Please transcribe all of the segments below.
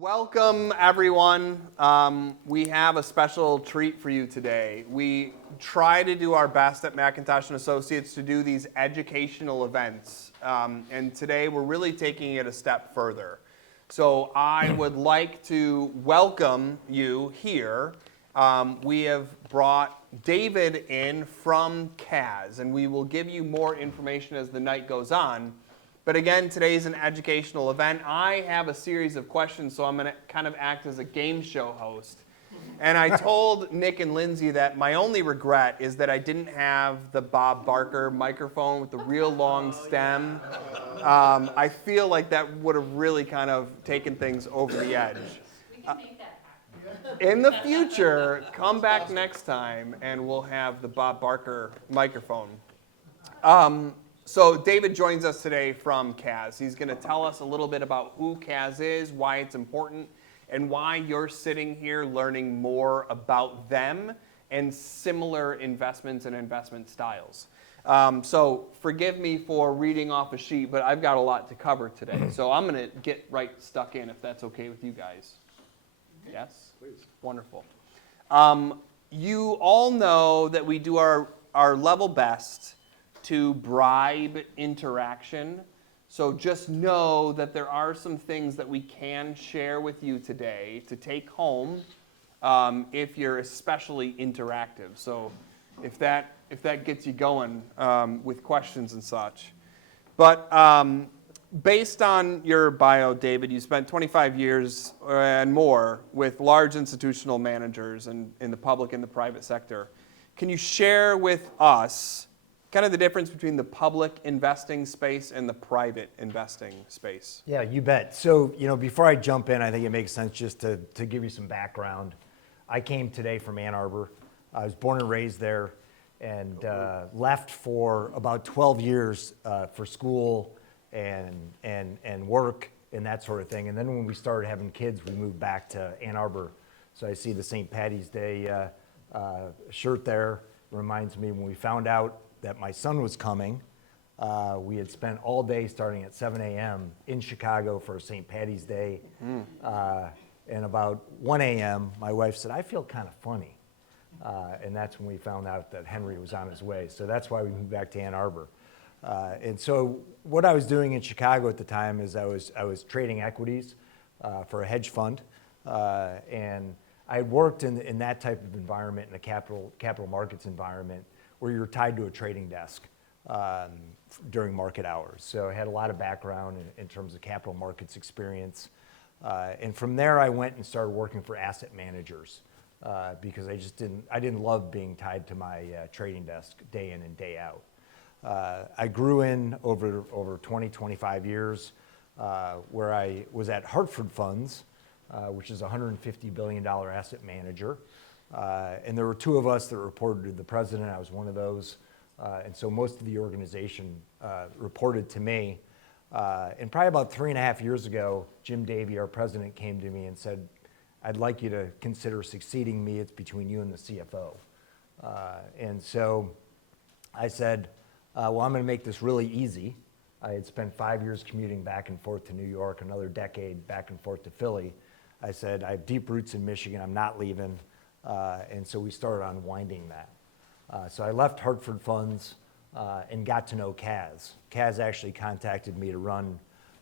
Welcome, everyone. We have a special treat for you today. We try to do our best at McIntosh & Associates to do these educational events, and today we're really taking it a step further. So I would like to welcome you here. We have brought David in from CAZ, and we will give you more information as the night goes on. But again, today's an educational event. I have a series of questions, so I'm going to kind of act as a game show host. And I told Nick and Lindsay that my only regret is that I didn't have the Bob Barker microphone with the real long stem. I feel like that would have really kind of taken things over the edge. We can make that happen. In the future, come back next time and we'll have the Bob Barker microphone. So David joins us today from CAZ. He's going to tell us a little bit about who CAZ is, why it's important, and why you're sitting here learning more about them and similar investments and investment styles. So forgive me for reading off a sheet, but I've got a lot to cover today. So I'm going to get right stuck in if that's okay with you guys. Yes? Please. Wonderful. You all know that we do our level best to bribe interaction. So just know that there are some things that we can share with you today to take home if you're especially interactive. So if that gets you going with questions and such. But based on your bio, David, you spent 25 years and more with large institutional managers in the public and the private sector. Can you share with us kind of the difference between the public investing space and the private investing space? Yeah, you bet. So, before I jump in, I think it makes sense just to give you some background. I came today from Ann Arbor. I was born and raised there and left for about 12 years for school and work and that sort of thing. And then when we started having kids, we moved back to Ann Arbor. So I see the St. Patty's Day shirt there. Reminds me when we found out that my son was coming. We had spent all day starting at 7 a.m. in Chicago for St. Patty's Day. And about 1 a.m., my wife said, I feel kind of funny. And that's when we found out that Henry was on his way. So that's why we moved back to Ann Arbor. And so what I was doing in Chicago at the time is I was trading equities for a hedge fund. And I had worked in that type of environment, in a capital markets environment, where you're tied to a trading desk during market hours. So I had a lot of background in terms of capital markets experience. And from there, I went and started working for asset managers because I didn't love being tied to my trading desk day in and day out. I grew in over 20, 25 years where I was at Hartford Funds, which is a $150 billion asset manager. And there were two of us that reported to the president. I was one of those. And so most of the organization reported to me. And probably about 3.5 years ago, Jim Davey, our president, came to me and said, I'd like you to consider succeeding me. It's between you and the CFO. And so I said, well, I'm going to make this really easy. I had spent 5 years commuting back and forth to New York, another decade back and forth to Philly. I said, I have deep roots in Michigan. I'm not leaving. And so we started unwinding that. So I left Hartford Funds and got to know CAZ. CAZ actually contacted me to run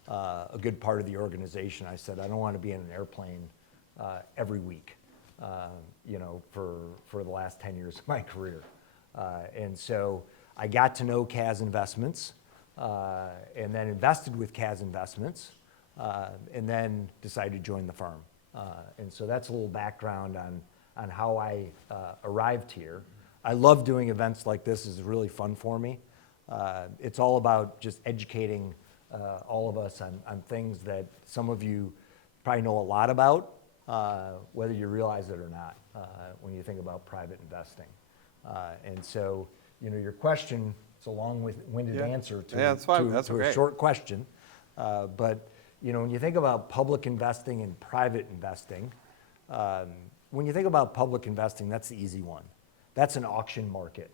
a good part of the organization. I said, I don't want to be in an airplane every week, for the last 10 years of my career. And so I got to know CAZ Investments and then invested with CAZ Investments and then decided to join the firm. And so that's a little background on how I arrived here. I love doing events like this. It's really fun for me. It's all about just educating all of us on things that some of you probably know a lot about, whether you realize it or not, when you think about private investing. And so, your question, it's a long-winded answer to a short question. But, when you think about public investing and private investing, when you think about public investing, that's the easy one. That's an auction market.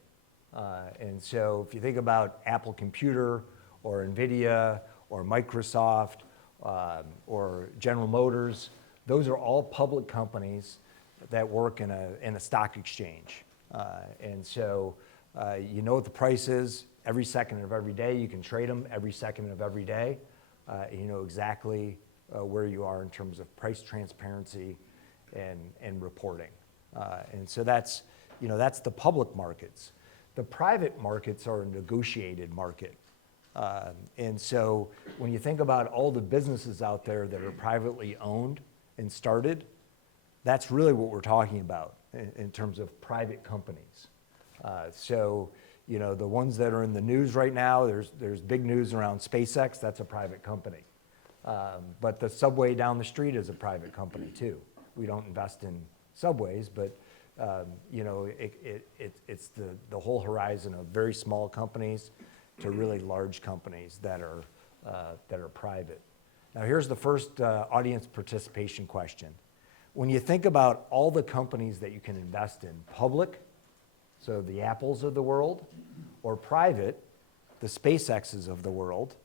And so if you think about Apple Computer or NVIDIA or Microsoft or General Motors, those are all public companies that work in a stock exchange. And so you know what the price is every second of every day. You can trade them every second of every day. You know exactly where you are in terms of price transparency and reporting. And so that's the public markets. The private markets are a negotiated market. And so when you think about all the businesses out there that are privately owned and started, that's really what we're talking about in terms of private companies. So, you know, the ones that are in the news right now, there's big news around SpaceX, that's a private company. But the subway down the street is a private company too. We don't invest in subways, but you know, it's the whole horizon of very small companies to really large companies that are private. Now here's the first audience participation question. When you think about all the companies that you can invest in, public, so the Apples of the world, or private, the SpaceXs of the world,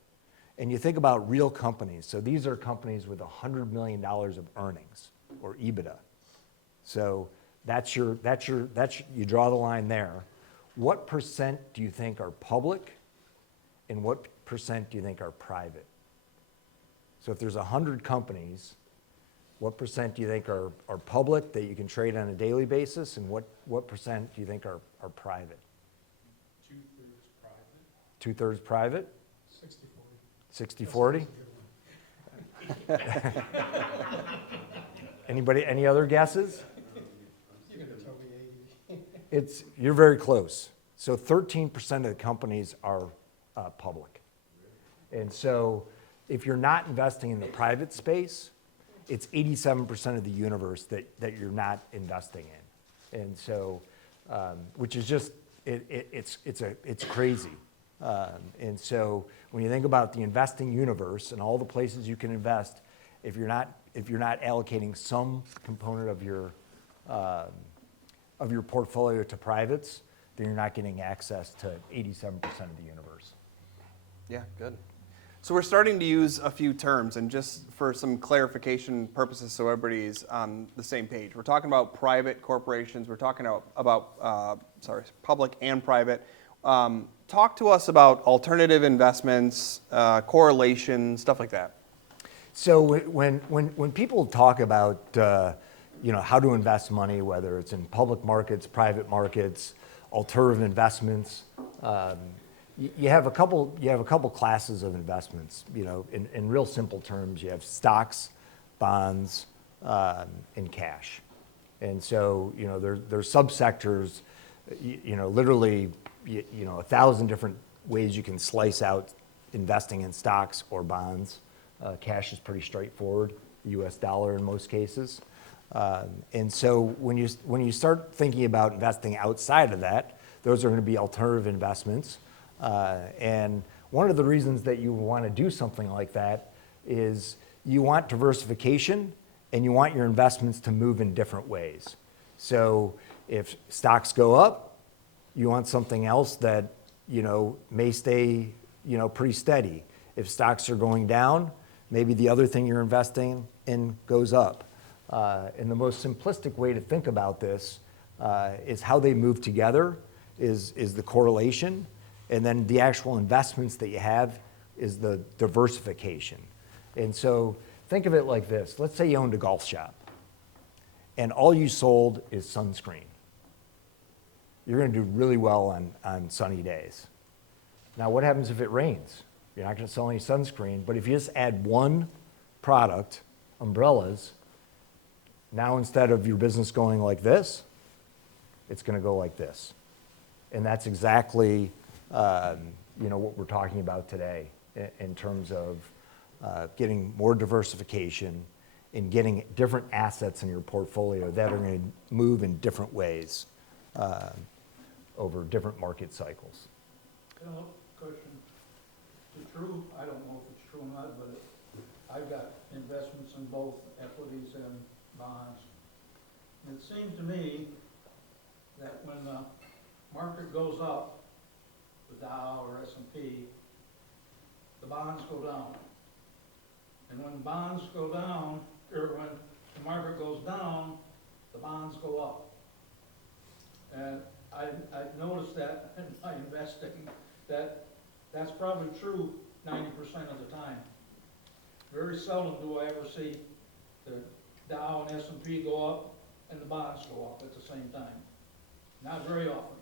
and you think about real companies, so these are companies with $100 million of earnings, or EBITDA. So you draw the line there. What percent do you think are public, and what percent do you think are private? So if there's 100 companies, what percent do you think are public that you can trade on a daily basis, and what percent do you think are private? 2/3 private. 2/3 private? 60/40. 60/40? Anybody, any other guesses? You're gonna tell me 80. You're very close. So 13% of the companies are public. And so if you're not investing in the private space, it's 87% of the universe that you're not investing in. And so, which is just, it's crazy. And so when you think about the investing universe and all the places you can invest, if you're not allocating some component of your portfolio to privates, then you're not getting access to 87% of the universe. Yeah, good. So we're starting to use a few terms, and just for some clarification purposes so everybody's on the same page. We're talking about private corporations, we're talking about public and private. Talk to us about alternative investments, correlation, stuff like that. So when people talk about how to invest money, whether it's in public markets, private markets, alternative investments, you have a couple classes of investments. You know, in real simple terms, you have stocks, bonds, and cash. And so there's subsectors. Literally 1,000 different ways you can slice out investing in stocks or bonds. Cash is pretty straightforward, U.S. dollar in most cases. And so when you start thinking about investing outside of that, those are going to be alternative investments. And one of the reasons that you want to do something like that is you want diversification and you want your investments to move in different ways. So if stocks go up, you want something else that may stay pretty steady. If stocks are going down, maybe the other thing you're investing in goes up. And the most simplistic way to think about this is how they move together is the correlation. And then the actual investments that you have is the diversification. And so think of it like this. Let's say you owned a golf shop and all you sold is sunscreen. You're going to do really well on sunny days. Now, what happens if it rains? You're not going to sell any sunscreen, but if you just add one product, umbrellas, now instead of your business going like this, it's going to go like this. And that's exactly what we're talking about today in terms of getting more diversification and getting different assets in your portfolio that are going to move in different ways over different market cycles. Question. It's true, I don't know if it's true or not, but I've got investments in both equities and bonds. And it seems to me that when the market goes up, the Dow or S&P, the bonds go down. And when bonds go down, or when the market goes down, the bonds go up. And I've noticed that in my investing, that's probably true 90% of the time. Very seldom do I ever see the Dow and S&P go up and the bonds go up at the same time. Not very often.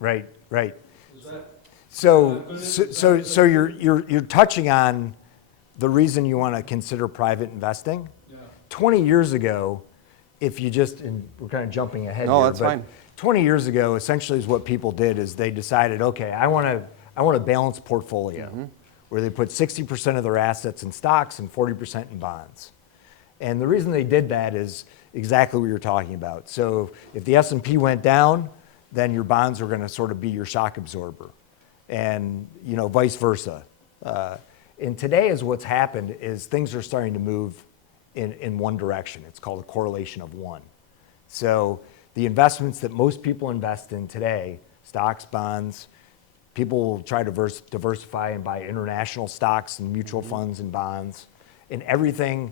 Right, right. Is that? So you're touching on the reason you want to consider private investing. Yeah. 20 years ago, if you just, and we're kind of jumping ahead No, here, that's but fine. 20 years ago, essentially is what people did is they decided, okay, I want a balanced portfolio where they put 60% of their assets in stocks and 40% in bonds. And the reason they did that is exactly what you're talking about. So if the S&P went down, then your bonds are going to sort of be your shock absorber, and vice versa. And today is what's happened is things are starting to move in one direction. It's called a correlation of one. So the investments that most people invest in today, stocks, bonds, people will try to diversify and buy international stocks and mutual funds and bonds, and everything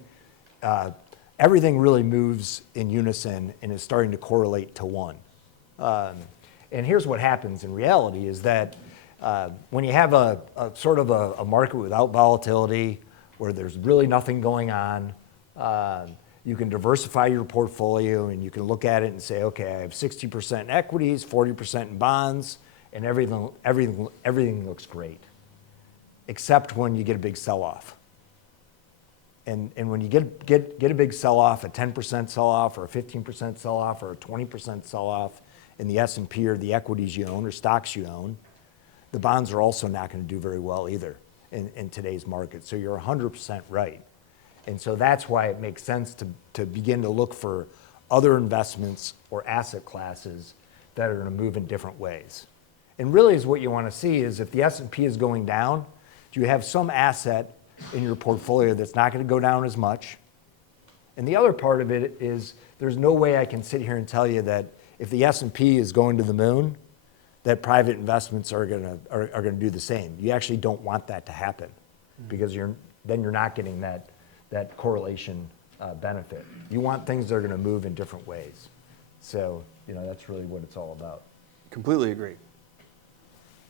really moves in unison and is starting to correlate to one. And here's what happens in reality is that when you have a sort of a market without volatility, where there's really nothing going on, you can diversify your portfolio and you can look at it and say, okay, I have 60% in equities, 40% in bonds, and everything looks great, except when you get a big sell-off. And when you get a big sell-off, a 10% sell-off or a 15% sell-off or a 20% sell-off in the S&P or the equities you own or stocks you own, the bonds are also not going to do very well either in today's market. So you're 100% right. And so that's why it makes sense to begin to look for other investments or asset classes that are going to move in different ways. And really is what you want to see is if the S&P is going down, do you have some asset in your portfolio that's not going to go down as much? And the other part of it is there's no way I can sit here and tell you that if the S&P is going to the moon, that private investments are going to do the same. You actually don't want that to happen because then you're not getting that correlation benefit. You want things that are going to move in different ways. So that's really what it's all about. Completely agree.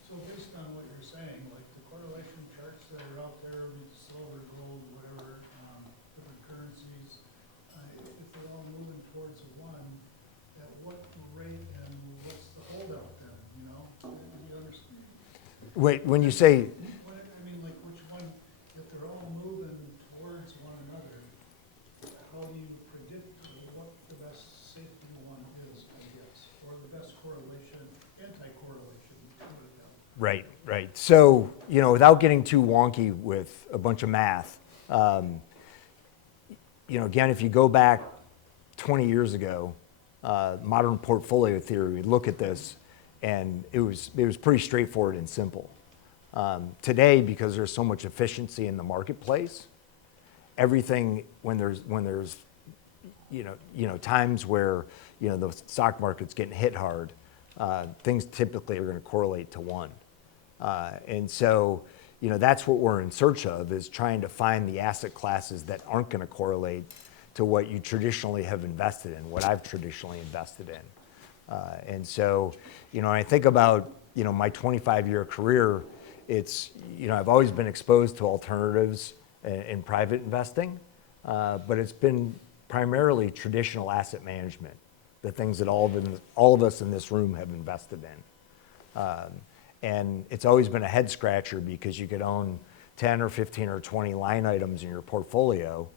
So based on what you're saying, like the correlation charts that are out there with silver, gold, whatever, different currencies, if they're all moving towards one, at what rate and what's the holdout then, Do you understand? Wait, when you say, I mean, like which one, if they're all moving towards one another, how do you predict what the best safety one is, I guess, or the best correlation, anti-correlation? right. So, without getting too wonky with a bunch of math, again, if you go back 20 years ago, modern portfolio theory, we look at this, and it was pretty straightforward and simple. Today, because there's so much efficiency in the marketplace, everything when there's times where the stock market's getting hit hard, things typically are going to correlate to one. And so, that's what we're in search of, is trying to find the asset classes that aren't going to correlate to what you traditionally have invested in, what I've traditionally invested in. And so, I think about, my 25-year career, it's, I've always been exposed to alternatives in private investing, but it's been primarily traditional asset management, the things that all of us in this room have invested in. And it's always been a head scratcher because you could own 10 or 15 or 20 line items in your portfolio,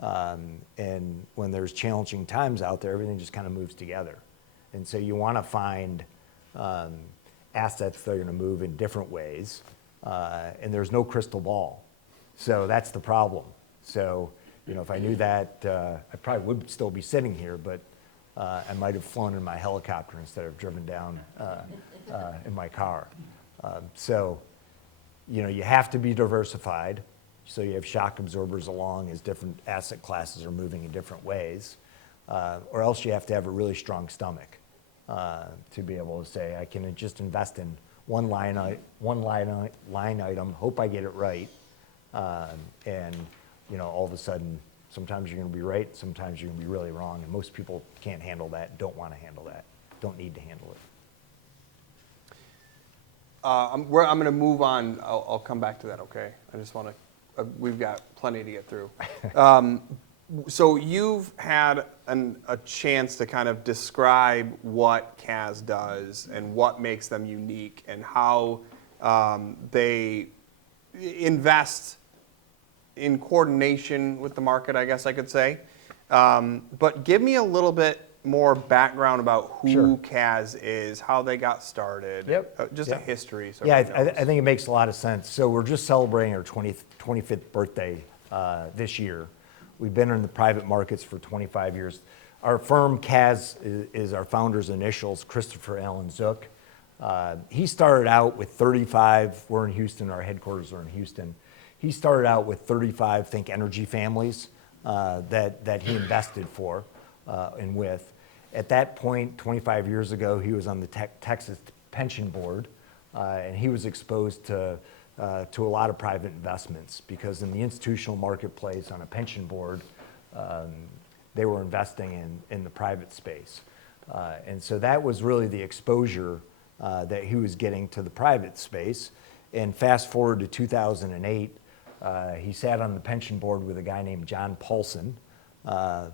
and when there's challenging times out there, everything just kind of moves together. And so you want to find assets that are going to move in different ways, and there's no crystal ball. So that's the problem. So, if I knew that, I probably would still be sitting here, but I might have flown in my helicopter instead of driven down in my car. So, you have to be diversified. So you have shock absorbers along as different asset classes are moving in different ways, or else you have to have a really strong stomach to be able to say, I can just invest in one line item, hope I get it right, and all of a sudden Sometimes you're going to be right, sometimes you're going to be really wrong, and most people can't handle that, don't want to handle that, don't need to handle it. I'm going to move on. I'll come back to that, okay? I just want to, we've got plenty to get through. So you've had a chance to kind of describe what CAZ does and what makes them unique and how they invest in coordination with the market, I guess I could say. But give me a little bit more background about who Sure. CAZ is, how they got started, Yep. just Yep. a history. So Yeah, everyone knows. I think it makes a lot of sense. So we're just celebrating our 25th birthday this year. We've been in the private markets for 25 years. Our firm, CAZ, is our founder's initials, Christopher Allen Zook. He started out with 35, we're in Houston, our headquarters are in Houston. He started out with 35, think energy families, that he invested for and with. At that point, 25 years ago, he was on the Texas Pension Board, and he was exposed to a lot of private investments because in the institutional marketplace on a pension board, they were investing in the private space. And so that was really the exposure that he was getting to the private space. And fast forward to 2008, he sat on the pension board with a guy named John Paulson,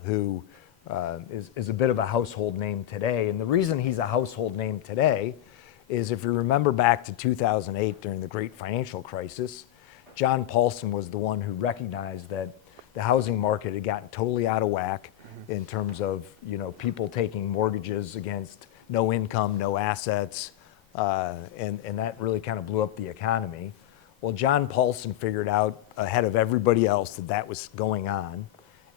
who is a bit of a household name today. And the reason he's a household name today is if you remember back to 2008 during the great financial crisis, John Paulson was the one who recognized that the housing market had gotten totally out of whack in terms of, people taking mortgages against no income, no assets, and that really kind of blew up the economy. Well, John Paulson figured out ahead of everybody else that was going on,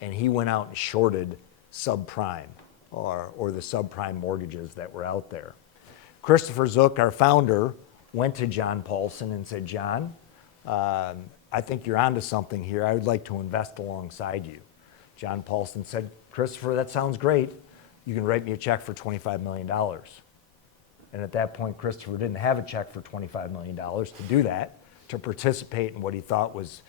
and he went out and shorted subprime or the subprime mortgages that were out there. Christopher Zook, our founder, went to John Paulson and said, John, I think you're onto something here. I would like to invest alongside you. John Paulson said, Christopher, that sounds great. You can write me a check for $25 million. And at that point, Christopher didn't have a check for $25 million to do that, to participate in what he thought was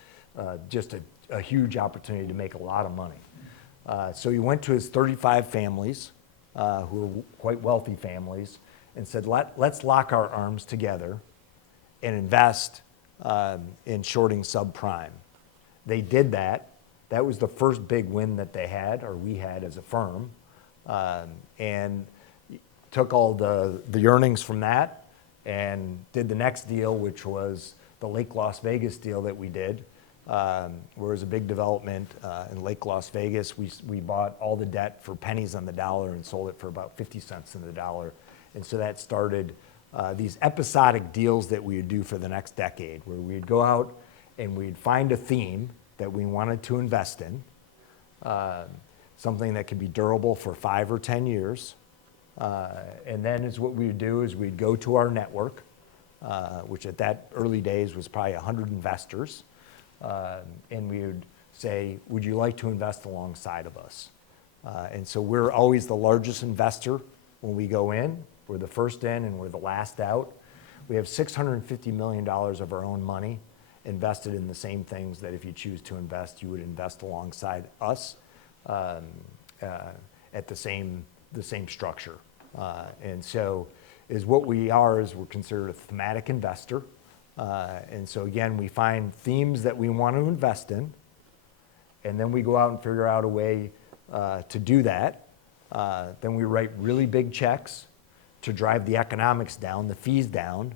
just a huge opportunity to make a lot of money. So he went to his 35 families, who were quite wealthy families, and said, let's lock our arms together and invest in shorting subprime. They did that. That was the first big win that they had, or we had as a firm, and took all the earnings from that and did the next deal, which was the Lake Las Vegas deal that we did, where it was a big development in Lake Las Vegas. We bought all the debt for pennies on the dollar and sold it for about 50 cents on the dollar. And so that started these episodic deals that we would do for the next decade, where we'd go out and we'd find a theme that we wanted to invest in, something that could be durable for 5 or 10 years. And then what we would do is we'd go to our network, which at that early days was probably 100 investors, and we would say, would you like to invest alongside of us? And so we're always the largest investor when we go in. We're the first in and we're the last out. We have $650 million of our own money invested in the same things that if you choose to invest, you would invest alongside us at the same structure. And so what we are is we're considered a thematic investor. And so again, we find themes that we want to invest in, and then we go out and figure out a way to do that. Then we write really big checks to drive the economics down, the fees down,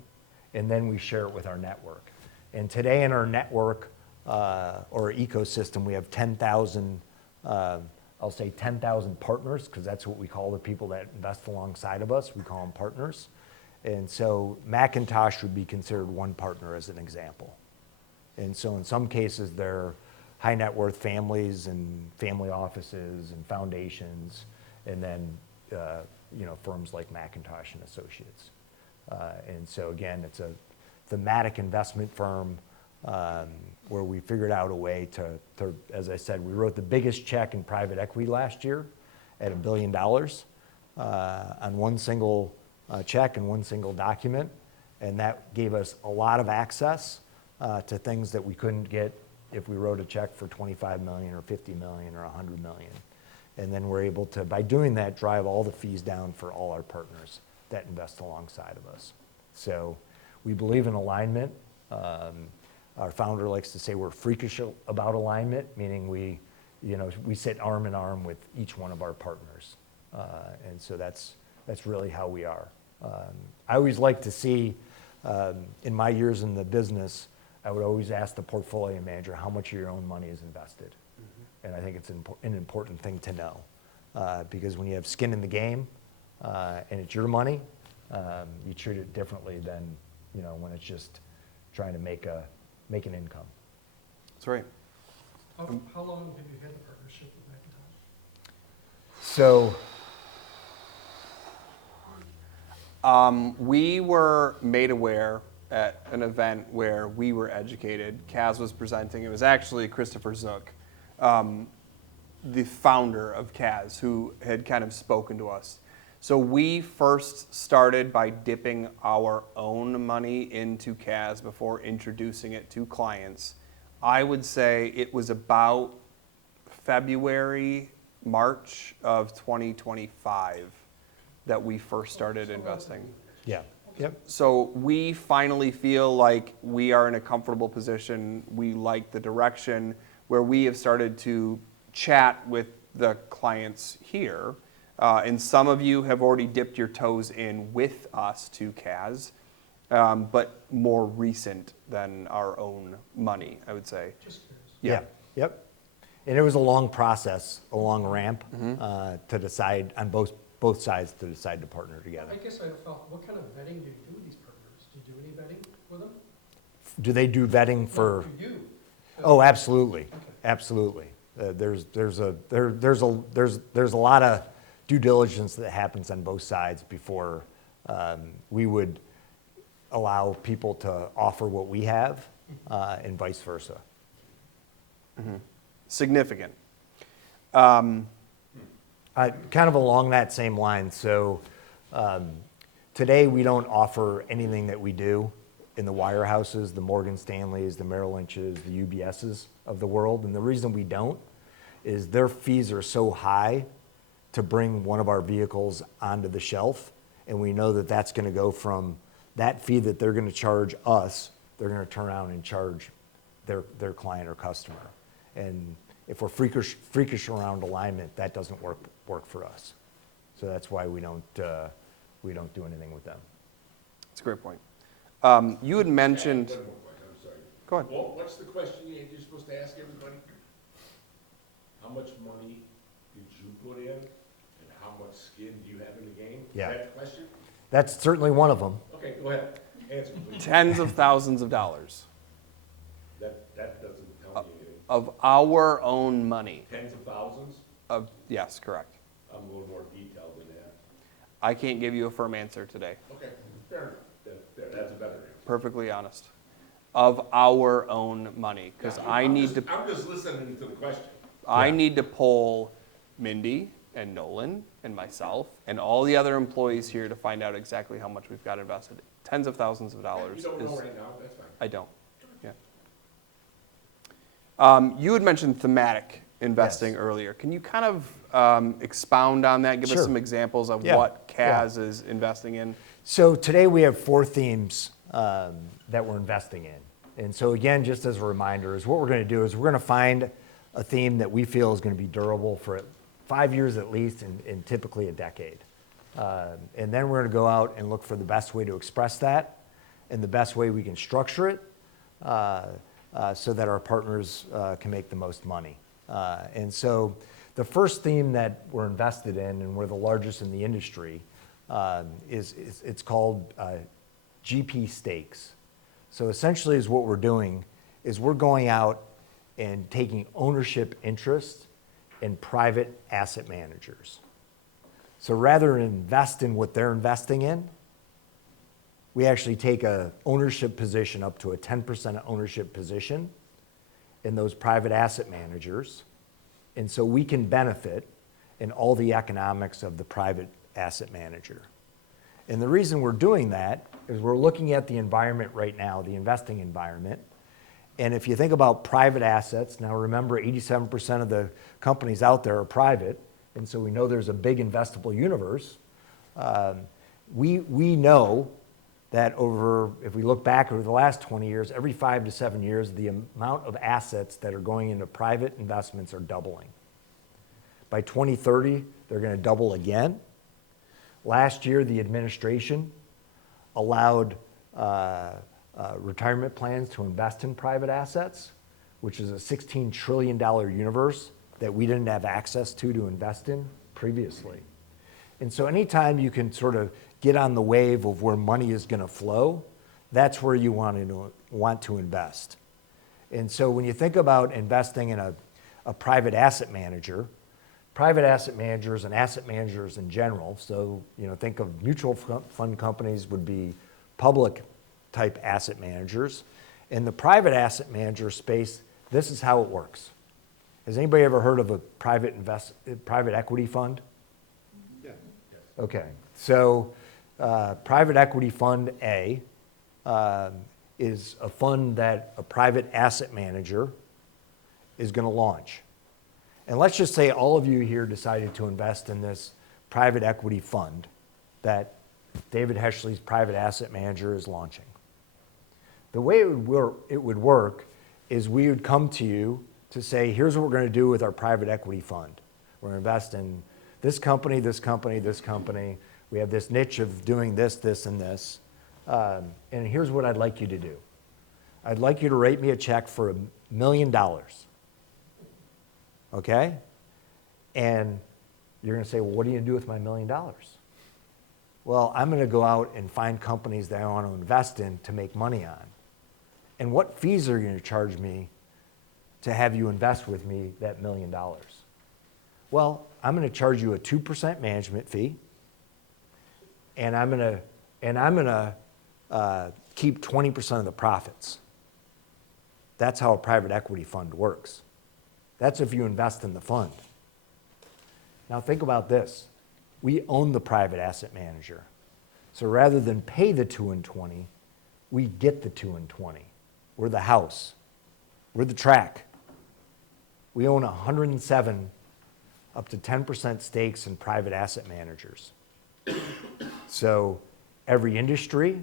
and then we share it with our network. And today in our network or ecosystem, we have 10,000, I'll say 10,000 partners, because that's what we call the people that invest alongside of us. We call them partners. And so Macintosh would be considered one partner as an example. And so in some cases, they're high net worth families and family offices and foundations, and then firms like Macintosh and Associates. And so again, it's a thematic investment firm where we figured out a way to, as I said, we wrote the biggest check in private equity last year at $1 billion on one single check and one single document. And that gave us a lot of access to things that we couldn't get if we wrote a check for 25 million or 50 million or 100 million. And then we're able to, by doing that, drive all the fees down for all our partners that invest alongside of us. So we believe in alignment. Our founder likes to say we're freakish about alignment, meaning we sit arm in arm with each one of our partners. And so that's really how we are. I always like to see, in my years in the business, I would always ask the portfolio manager how much of your own money is invested. And I think it's an important thing to know, because when you have skin in the game and it's your money, you treat it differently than when it's just trying to make an income. That's right. How long have you had the partnership with Macintosh? So we were made aware at an event where we were educated. CAZ was presenting. It was actually Christopher Zook, the founder of CAZ, who had kind of spoken to us. So we first started by dipping our own money into CAZ before introducing it to clients. I would say it was about February, March of 2025 that we first started investing. yeah, yep. So we finally feel like we are in a comfortable position. We like the direction where we have started to chat with the clients here. And some of you have already dipped your toes in with us to CAZ, but more recent than our own money, I would say. Just curious. Yeah. Yep. And it was a long process, a long ramp to decide on both sides to decide to partner together. I guess I felt, what kind of vetting do you do with these partners? Do you do any vetting with them? Do they do vetting for? No, for you. Oh, absolutely, Okay. absolutely. There's a lot of due diligence that happens on both sides before we would allow people to offer what we have, and vice versa. Significant. Kind of along that same line. So today we don't offer anything that we do in the wirehouses, the Morgan Stanleys, the Merrill Lynches, the UBSs of the world. And the reason we don't is their fees are so high to bring one of our vehicles onto the shelf. And we know that that's going to go from that fee that they're going to charge us, they're going to turn around and charge their client or customer. And if we're freakish around alignment, that doesn't work for us. So that's why we don't do anything with them. That's a great point. You had mentioned. One more question, I'm sorry. Go ahead. Well, what's the question you're supposed to ask everybody? How much money did you put in, and how much skin do you have in the game? Yeah. Is that the question? That's certainly one of them. Okay, go ahead. Answer, please. Tens of thousands of dollars That doesn't tell me anything. of our own money. Tens of thousands? Yes, correct. I'm a little more detailed than that. I can't give you a firm answer today. Okay, fair enough. That's a better answer. Perfectly honest. Of our own money, because I'm just listening to the question. I need to pull Mindy and Nolan and myself and all the other employees here to find out exactly how much we've got invested. Tens of thousands of dollars. You don't know is- right now, that's fine. I don't. You had mentioned thematic investing Yes. earlier. Can you kind of expound on that? Give us Sure. some examples of Yeah. what CAZ is investing in. So today we have 4 themes that we're investing in. And so again, just as a reminder, is what we're going to do is we're going to find a theme that we feel is going to be durable for 5 years at least, and typically a decade. And then we're going to go out and look for the best way to express that and the best way we can structure it so that our partners can make the most money. And so the first theme that we're invested in, and we're the largest in the industry, it's called GP stakes. So essentially is what we're doing is we're going out and taking ownership interest in private asset managers. So rather than invest in what they're investing in, we actually take a ownership position up to a 10% ownership position in those private asset managers. And so we can benefit in all the economics of the private asset manager. And the reason we're doing that is we're looking at the environment right now, the investing environment, And if you think about private assets, now remember 87% of the companies out there are private, and so we know there's a big investable universe. We know that if we look back over the last 20 years, every 5 to 7 years, the amount of assets that are going into private investments are doubling. By 2030, they're going to double again. Last year, the administration allowed retirement plans to invest in private assets, which is a $16 trillion universe that we didn't have access to invest in previously. And so anytime you can sort of get on the wave of where money is going to flow, that's where you want to invest. And so when you think about investing in a private asset manager, private asset managers and asset managers in general, so think of mutual fund companies would be public type asset managers. In the private asset manager space, this is how it works. Has anybody ever heard of a private equity fund? Yeah. Okay, so private equity fund A is a fund that a private asset manager is going to launch. And let's just say all of you here decided to invest in this private equity fund that David Heschley's private asset manager is launching. The way it would work is we would come to you to say, here's what we're going to do with our private equity fund. We're going to invest in this company, this company, this company. We have this niche of doing this, this, and this. And here's what I'd like you to do. I'd like you to write me a check for $1 million. Okay? And you're going to say, well, what are you going to do with my $1 million? Well, I'm going to go out and find companies that I want to invest in to make money on. And what fees are you going to charge me to have you invest with me that $1 million? Well, I'm going to charge you a 2% management fee, and I'm going to keep 20% of the profits. That's how a private equity fund works. That's if you invest in the fund. Now think about this. We own the private asset manager. So rather than pay the 2 and 20, we get the 2 and 20. We're the house. We're the track. We own 107 up to 10% stakes in private asset managers. So every industry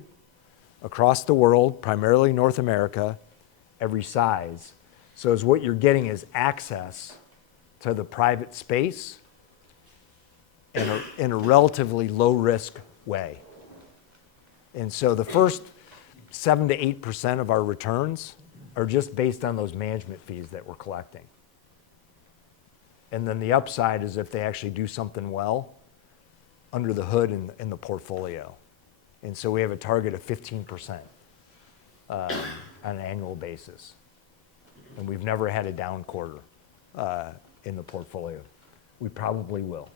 across the world, primarily North America, every size. So as what you're getting is access to the private space in a relatively low risk way. And so the first 7 to 8% of our returns are just based on those management fees that we're collecting. And then the upside is if they actually do something well under the hood in the portfolio. And so we have a target of 15% on an annual basis. And we've never had a down quarter in the portfolio. We probably will.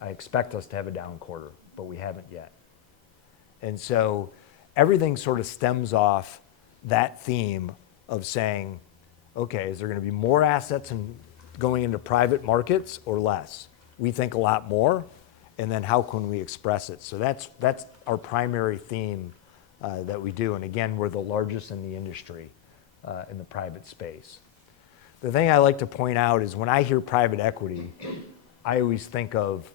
I expect us to have a down quarter, but we haven't yet. And so everything sort of stems off that theme of saying, okay, is there going to be more assets going into private markets or less? We think a lot more, and then how can we express it? So that's our primary theme that we do. And again, we're the largest in the industry in the private space. The thing I like to point out is when I hear private equity, I always think of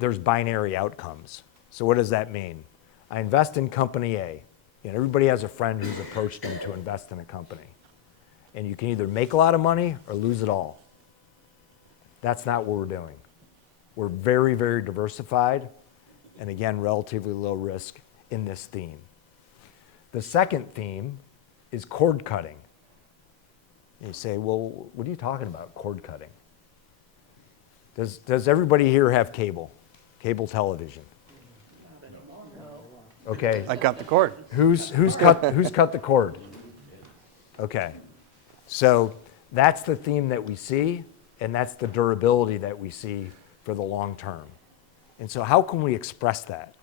there's binary outcomes. So what does that mean? I invest in company A, and everybody has a friend who's approached them to invest in a company. And you can either make a lot of money or lose it all. That's not what we're doing. We're very, very diversified, and again, relatively low risk in this theme. The second theme is cord cutting. And you say, well, what are you talking about, cord cutting? Does everybody here have cable television? Okay. I got the cord. Who's cut the cord? Okay. So that's the theme that we see, and that's the durability that we see for the long term. And so how can we express that?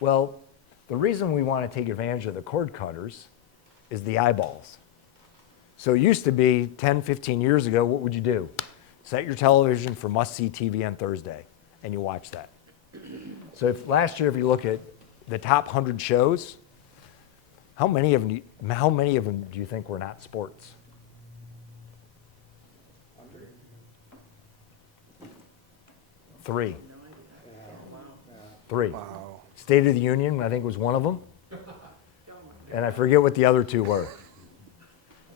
Well, the reason we want to take advantage of the cord cutters is the eyeballs. So it used to be 10, 15 years ago, what would you do? Set your television for must-see TV on Thursday, and you watch that. So last year, if you look at the top 100 shows, How many of them do you think were not sports? 3. 3. Wow. State of the Union, I think, was one of them. And I forget what the other 2 were.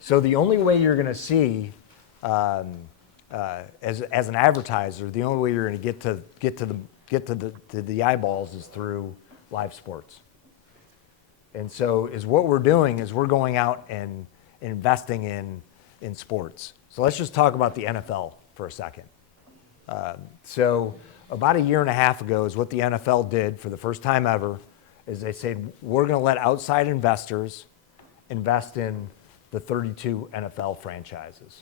So the only way you're going to see, as an advertiser, the only way you're going to get to the eyeballs is through live sports. And so what we're doing is we're going out and investing in sports. So let's just talk about the NFL for a second. So about a year and a half ago is what the NFL did for the first time ever, is they said, we're going to let outside investors invest in the 32 NFL franchises.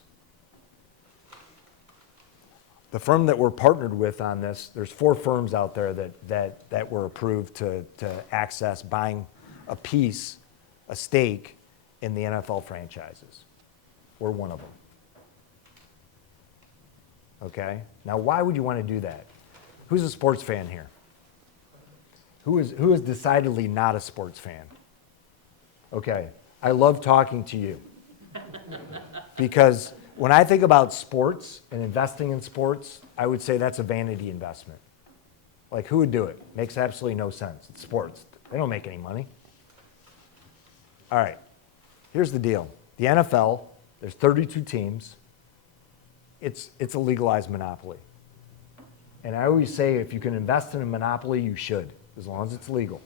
The firm that we're partnered with on this, there's 4 firms out there that were approved to access buying a stake in the NFL franchises. We're one of them. Okay? Now, why would you want to do that? Who's a sports fan here? Who is decidedly not a sports fan? Okay, I love talking to you. Because when I think about sports and investing in sports, I would say that's a vanity investment. Like, who would do it? Makes absolutely no sense. It's sports. They don't make any money. All right, here's the deal. The NFL, there's 32 teams. It's a legalized monopoly. And I always say if you can invest in a monopoly, you should, as long as it's legal.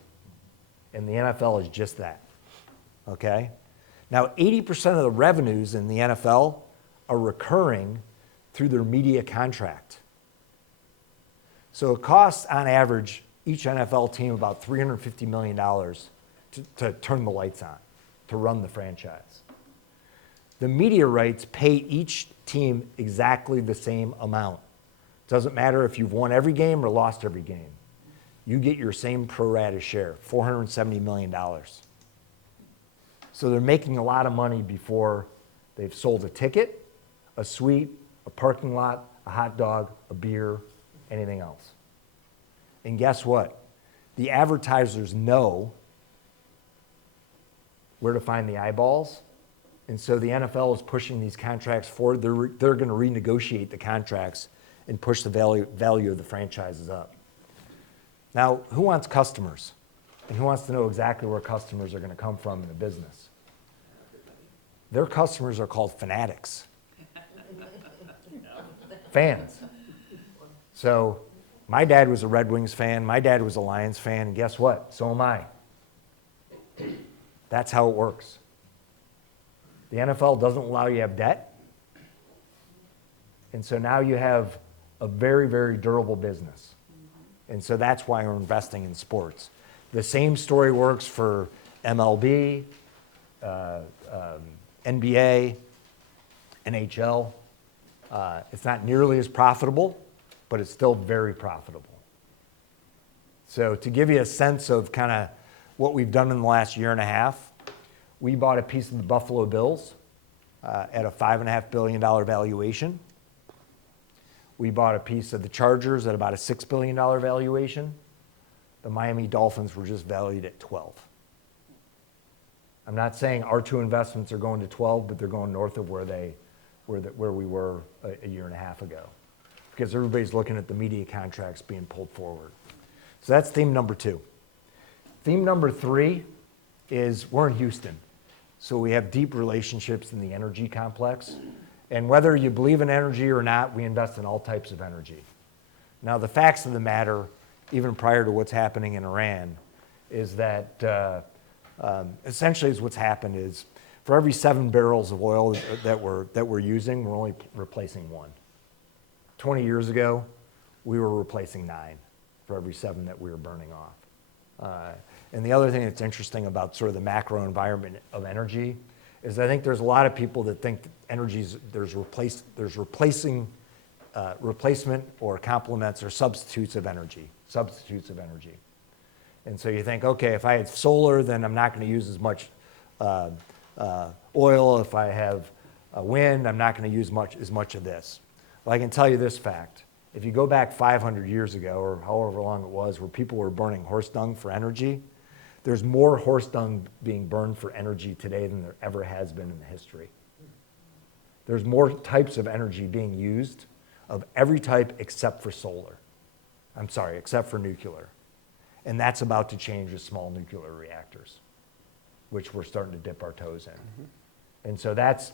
And the NFL is just that. Okay? Now, 80% of the revenues in the NFL are recurring through their media contract. So it costs, on average, each NFL team about $350 million to turn the lights on, to run the franchise. The media rights pay each team exactly the same amount. Doesn't matter if you've won every game or lost every game. You get your same pro rata share, $470 million. So they're making a lot of money before they've sold a ticket, a suite, a parking lot, a hot dog, a beer, anything else. And guess what? The advertisers know where to find the eyeballs. And so the NFL is pushing these contracts forward. They're going to renegotiate the contracts and push the value of the franchises up. Now, who wants customers? And who wants to know exactly where customers are going to come from in the business? Their customers are called fanatics. Fans. So my dad was a Red Wings fan. My dad was a Lions fan. And guess what? So am I. That's how it works. The NFL doesn't allow you to have debt. And so now you have a very, very durable business. And so that's why we're investing in sports. The same story works for MLB, NBA, NHL. It's not nearly as profitable, but it's still very profitable. So to give you a sense of kind of what we've done in the last year and a half, we bought a piece of the Buffalo Bills at a $5.5 billion valuation. We bought a piece of the Chargers at about a $6 billion valuation. The Miami Dolphins were just valued at 12. I'm not saying our 2 investments are going to 12, but they're going north of where we were a year and a half ago, because everybody's looking at the media contracts being pulled forward. So that's theme number 2. Theme number 3 is we're in Houston. So we have deep relationships in the energy complex. And whether you believe in energy or not, we invest in all types of energy. Now, the facts of the matter, even prior to what's happening in Iran, is that essentially what's happened is for every 7 barrels of oil that we're using, we're only replacing 1. 20 years ago, we were replacing 9 for every 7 that we were burning off. And the other thing that's interesting about sort of the macro environment of energy is I think there's a lot of people that think that there's replacement or complements or substitutes of energy. And so you think, okay, if I had solar, then I'm not going to use as much oil. If I have wind, I'm not going to use as much of this. Well, I can tell you this fact. If you go back 500 years ago, or however long it was, where people were burning horse dung for energy, there's more horse dung being burned for energy today than there ever has been in the history. There's more types of energy being used of every type except for solar. I'm sorry, except for nuclear. And that's about to change with small nuclear reactors, which we're starting to dip our toes in. And so that's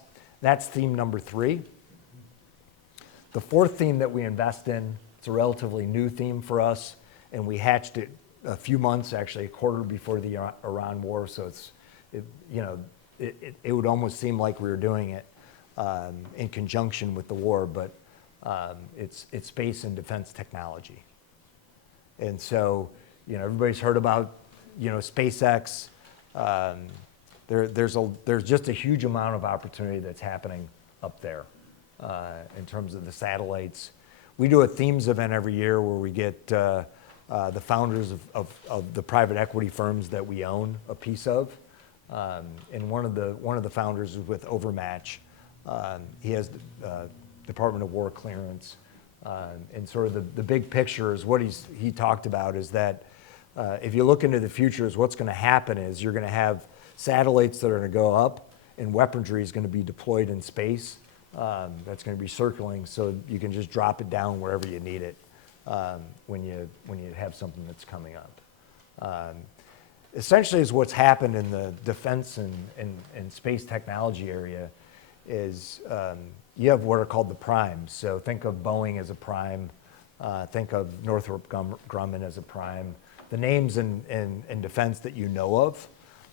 theme number 3. The 4th theme that we invest in, it's a relatively new theme for us, and we hatched it a few months, actually a quarter before the Iran war, so it would almost seem like we were doing it in conjunction with the war, but it's space and defense technology. And so, everybody's heard about, SpaceX. There's just a huge amount of opportunity that's happening up there in terms of the satellites. We do a themes event every year where we get the founders of the private equity firms that we own a piece of. And one of the founders is with Overmatch. He has Department of War clearance. And sort of the big picture is what he talked about is that if you look into the future, is what's going to happen is you're going to have satellites that are going to go up, and weaponry is going to be deployed in space. That's going to be circling, so you can just drop it down wherever you need it when you have something that's coming up. Essentially, is what's happened in the defense and space technology area is you have what are called the primes. So think of Boeing as a prime, think of Northrop Grumman as a prime. The names in defense that you know of,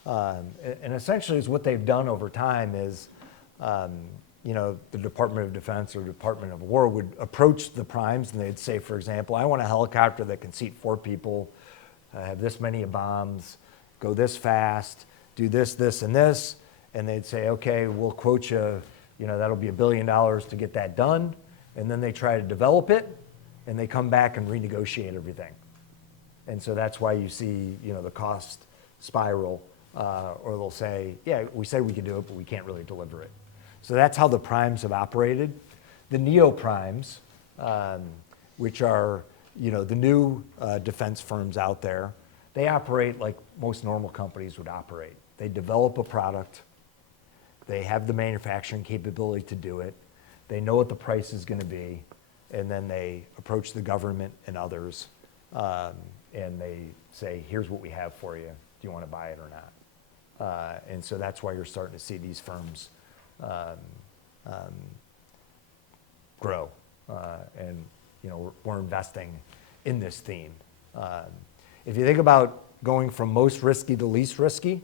and essentially is what they've done over time is, the Department of Defense or Department of War would approach the primes and they'd say, for example, I want a helicopter that can seat 4 people, have this many bombs, go this fast, do this, this, and this. And they'd say, okay, we'll quote you, that'll be $1 billion to get that done. And then they try to develop it and they come back and renegotiate everything. And so that's why you see, the cost spiral, or they'll say, yeah, we said we could do it, but we can't really deliver it. So that's how the primes have operated. The neo-primes, which are, the new defense firms out there, they operate like most normal companies would operate. They develop a product, they have the manufacturing capability to do it, they know what the price is going to be, and then they approach the government and others, and they say, here's what we have for you. Do you want to buy it or not? And so that's why you're starting to see these firms grow. And we're investing in this theme. If you think about going from most risky to least risky,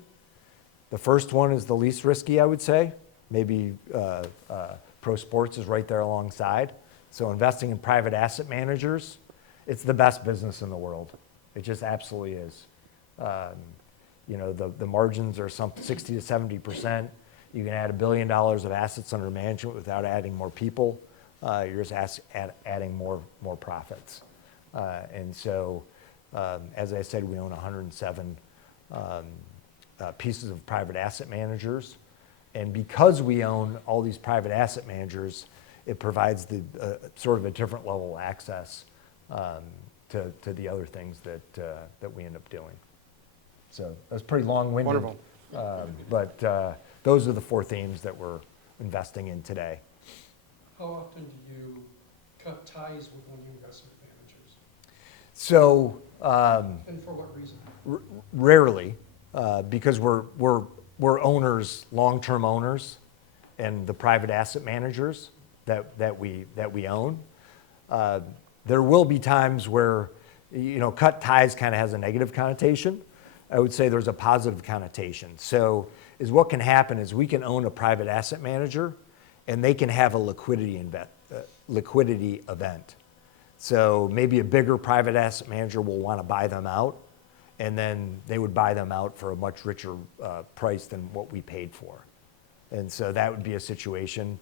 the first one is the least risky, I would say. Maybe pro sports is right there alongside. So investing in private asset managers, it's the best business in the world. It just absolutely is. The margins are some 60 to 70%. You can add $1 billion of assets under management without adding more people. You're just adding more profits. And so, as I said, we own 107 pieces of private asset managers. And because we own all these private asset managers, it provides the sort of a different level of access to the other things that we end up doing. So that's pretty long-winded. Wonderful. But those are the 4 themes that we're investing in today. How often do you cut ties with one of the investment managers? So And for what reason? rarely, because we're owners, long-term owners, and the private asset managers that we own. There will be times where, cut ties kind of has a negative connotation. I would say there's a positive connotation. So what can happen is we can own a private asset manager and they can have a liquidity event. So maybe a bigger private asset manager will want to buy them out, and then they would buy them out for a much richer price than what we paid for. And so that would be a situation.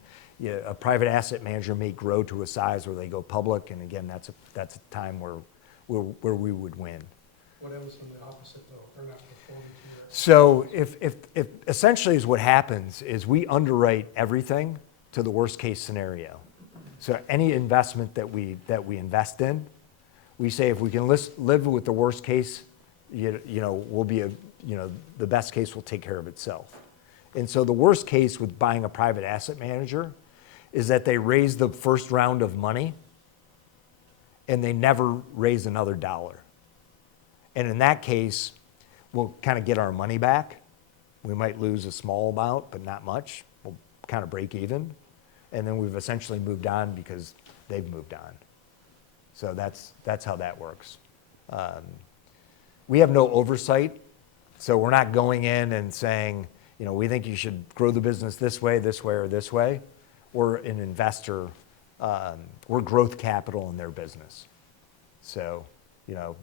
A private asset manager may grow to a size where they go public, and again, that's a time where we would win. What happens when the opposite, though? They're not performing to your... So if essentially is what happens is we underwrite everything to the worst case scenario. So any investment that we invest in, we say if we can live with the worst case, we'll be the best case will take care of itself. And so the worst case with buying a private asset manager is that they raise the first round of money and they never raise another dollar. And in that case, we'll kind of get our money back. We might lose a small amount, but not much. We'll kind of break even. And then we've essentially moved on because they've moved on. So that's how that works. We have no oversight, so we're not going in and saying, we think you should grow the business this way, or this way. We're an investor. We're growth capital in their business. So,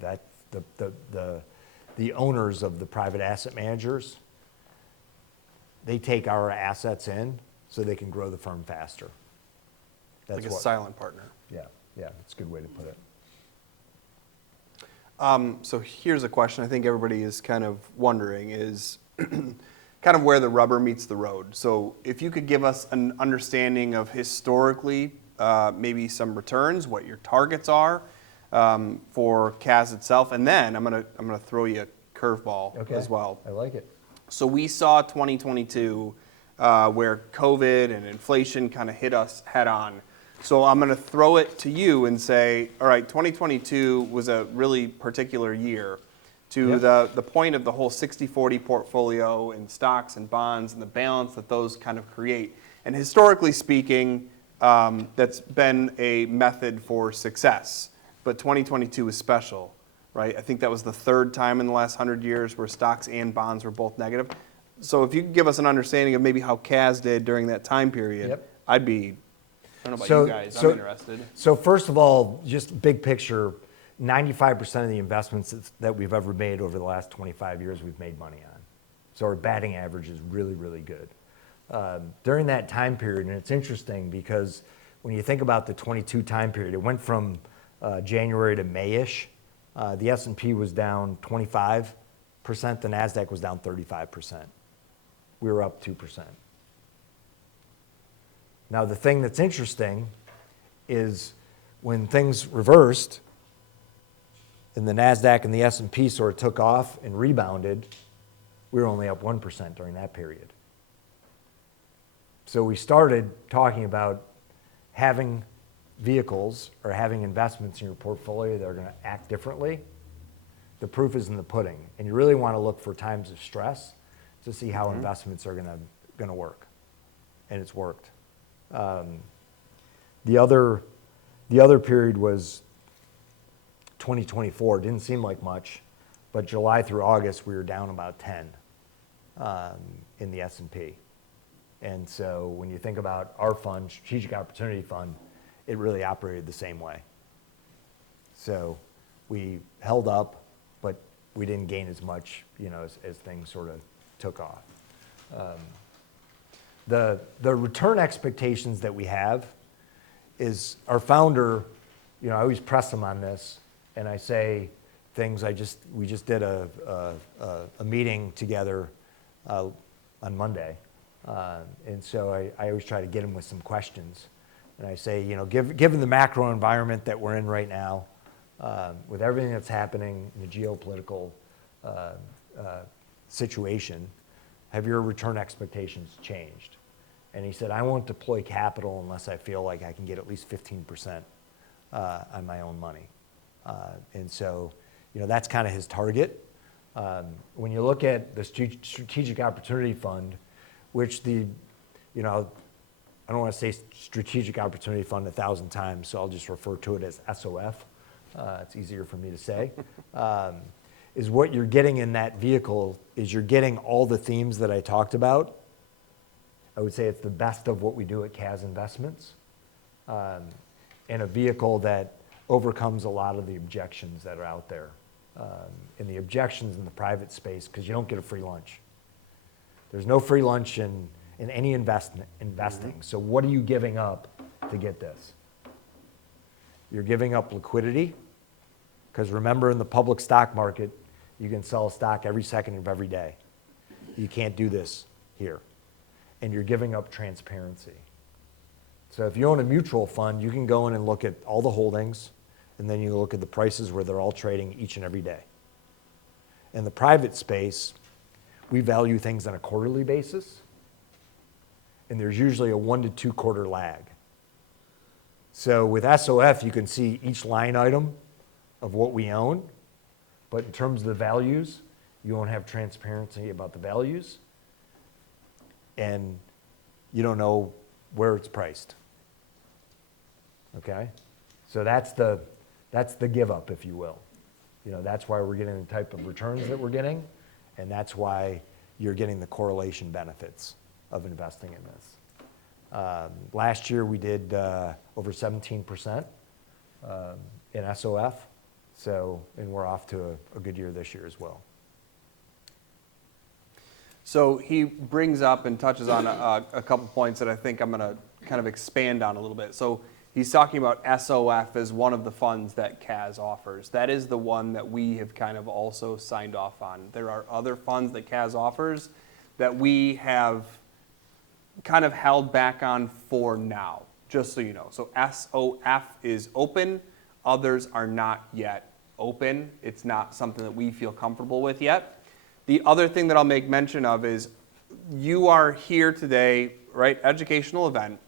that the owners of the private asset managers, they take our assets in so they can grow the firm faster. That's Like a silent partner. Yeah, that's a good way to put it. So here's a question I think everybody is kind of wondering is kind of where the rubber meets the road. So if you could give us an understanding of historically, maybe some returns, what your targets are for CAZ itself, and then I'm gonna throw you a curveball as well. I like it. So we saw 2022 where COVID and inflation kind of hit us head on. So I'm going to throw it to you and say, all right, 2022 was a really particular year to the point of the whole 60-40 portfolio in stocks and bonds and the balance that those kind of create. And historically speaking, that's been a method for success. But 2022 is special, right? I think that was the third time in the last 100 years where stocks and bonds were both negative. So if you could give us an understanding of maybe how CAZ did during that time period, I'd be... I don't know about you guys, I'm interested. So first of all, just big picture, 95% of the investments that we've ever made over the last 25 years, we've made money on. So our batting average is really, really good. During that time period, and it's interesting because when you think about the 22 time period, it went from January to May-ish. The S&P was down 25%, the NASDAQ was down 35%. We were up 2%. Now, the thing that's interesting is when things reversed and the NASDAQ and the S&P sort of took off and rebounded, we were only up 1% during that period. So we started talking about having vehicles or having investments in your portfolio that are going to act differently. The proof is in the pudding. And you really want to look for times of stress to see how investments are going to work. And it's worked. The other period was 2024. It didn't seem like much, but July through August we were down about 10 in the S&P. And so when you think about our fund, Strategic Opportunity Fund, it really operated the same way. So we held up, but we didn't gain as much, as things sort of took off. The return expectations that we have is our founder, I always press him on this, and I say things. We just did a meeting together on Monday, and so I always try to get him with some questions, and I say, given the macro environment that we're in right now, with everything that's happening in the geopolitical situation, have your return expectations changed? And he said, I won't deploy capital unless I feel like I can get at least 15% on my own money. And so, that's kind of his target. When you look at the Strategic Opportunity Fund, which I don't want to say Strategic Opportunity Fund 1,000 times, so I'll just refer to it as SOF. It's easier for me to say. Is what you're getting in that vehicle is you're getting all the themes that I talked about. I would say it's the best of what we do at CAZ Investments, and a vehicle that overcomes a lot of the objections that are out there. And the objections in the private space, because you don't get a free lunch. There's no free lunch in any investing. So what are you giving up to get this? You're giving up liquidity, because remember, in the public stock market, you can sell a stock every second of every day. You can't do this here. And you're giving up transparency. So if you own a mutual fund, you can go in and look at all the holdings, and then you look at the prices where they're all trading each and every day. In the private space, we value things on a quarterly basis, and there's usually a 1 to 2 quarter lag. So with SOF, you can see each line item of what we own, but in terms of the values, you won't have transparency about the values, and you don't know where it's priced. Okay? So that's the give up, if you will. You know, that's why we're getting the type of returns that we're getting, and that's why you're getting the correlation benefits of investing in this. Last year we did over 17% in SOF, and we're off to a good year this year as well. So he brings up and touches on a couple points that I think I'm going to kind of expand on a little bit. So he's talking about SOF as one of the funds that CAZ offers. That is the one that we have kind of also signed off on. There are other funds that CAZ offers that we have kind of held back on for now, just so you know. So SOF is open. Others are not yet open. It's not something that we feel comfortable with yet. The other thing that I'll make mention of is you are here today, right? Educational event.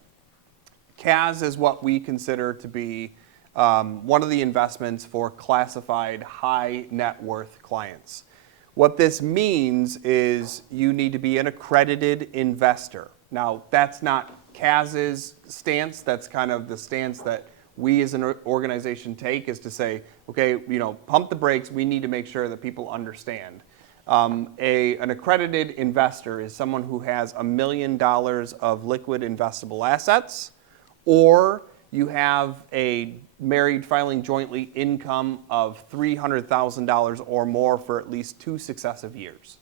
CAZ is what we consider to be one of the investments for classified high net worth clients. What this means is you need to be an accredited investor. Now, that's not CAZ's stance. That's kind of the stance that we as an organization take, is to say, okay, you know, pump the brakes. We need to make sure that people understand. An accredited investor is someone who has $1 million of liquid investable assets, or you have a married filing jointly income of $300,000 or more for at least 2 successive years.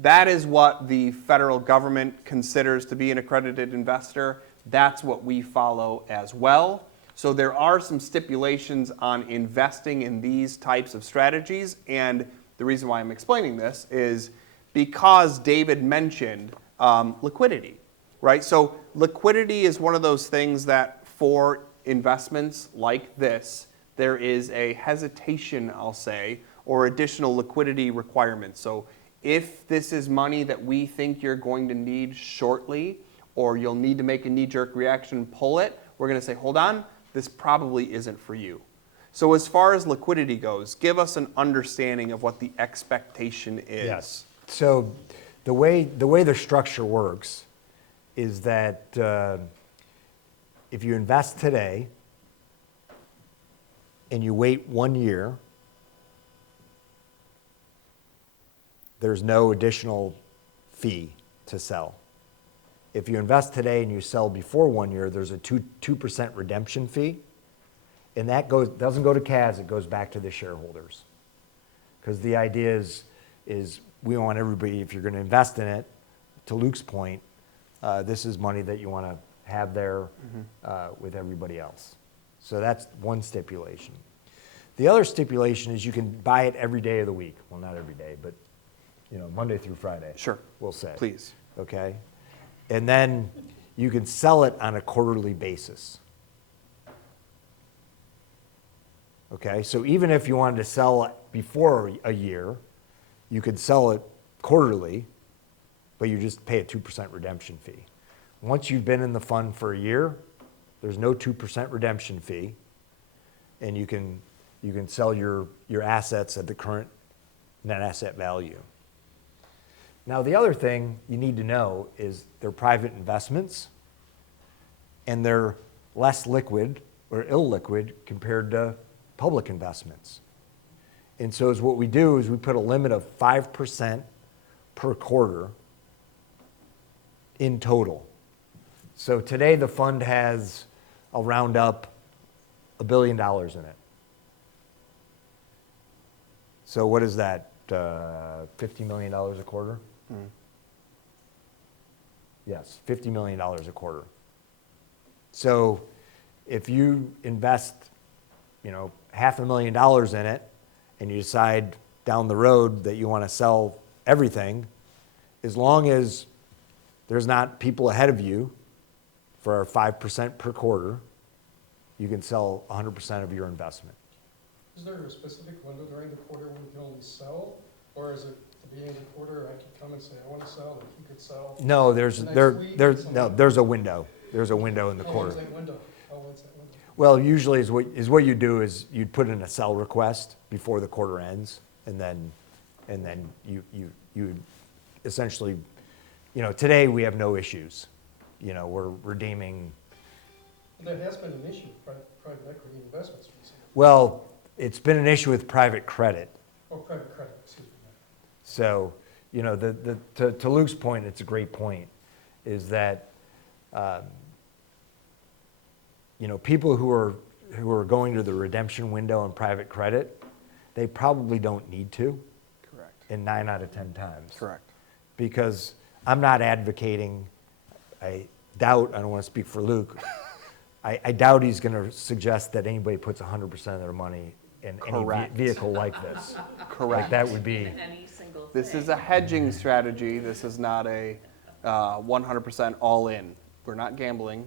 That is what the federal government considers to be an accredited investor. That's what we follow as well. So there are some stipulations on investing in these types of strategies, and the reason why I'm explaining this is because David mentioned liquidity, right? So liquidity is one of those things that for investments like this, there is a hesitation, I'll say, or additional liquidity requirements. So if this is money that we think you're going to need shortly, or you'll need to make a knee-jerk reaction, pull it, we're going to say, hold on, this probably isn't for you. So as far as liquidity goes, give us an understanding of what the expectation is. Yes. So the way the structure works is that if you invest today and you wait 1 year, there's no additional fee to sell. If you invest today and you sell before 1 year, there's a 2% redemption fee. And that doesn't go to CAZ, it goes back to the shareholders. Because the idea is we want everybody, if you're going to invest in it, to Luke's point, this is money that you want to have there with everybody else. So that's one stipulation. The other stipulation is you can buy it every day of the week. Well, not every day, but Monday through Friday. Sure. We'll say. Please. Okay? And then you can sell it on a quarterly basis. Okay? So even if you wanted to sell it before a year, you could sell it quarterly, but you just pay a 2% redemption fee. Once you've been in the fund for a year, there's no 2% redemption fee, and you can sell your assets at the current net asset value. Now, the other thing you need to know is they're private investments, and they're less liquid or illiquid compared to public investments. And so what we do is we put a limit of 5% per quarter in total. So today the fund has, I'll round up, $1 billion in it. So what is that, $50 million a quarter? Yes, $50 million a quarter. So if you invest, $500,000 in it, and you decide down the road that you want to sell everything, as long as there's not people ahead of you for 5% per quarter, you can sell 100% of your investment. Is there a specific window during the quarter when you can only sell, or is it the beginning of the quarter, I could come and say, I want to sell, and you could sell. No, there's, the next there, week there, or no, something. there's a window. There's a window in the How quarter. long's that window? How long's that window? Well, usually what you do is you'd put in a sell request before the quarter ends, and then you essentially, today we have no issues. We're redeeming, There has been an issue with private equity investments recently, well, it's been an issue with private credit. or private credit, excuse me. So, to Luke's point, it's a great point, is that, people who are going to the redemption window in private credit, they probably don't need to Correct. in 9 out of 10 times. Correct. Because I'm not advocating, I doubt, I don't want to speak for Luke, I doubt he's going to suggest that anybody puts 100% of their money in any Correct. vehicle like this. Correct. Like that would be, Any single thing. This is a hedging strategy. This is not a 100% all in. We're not gambling.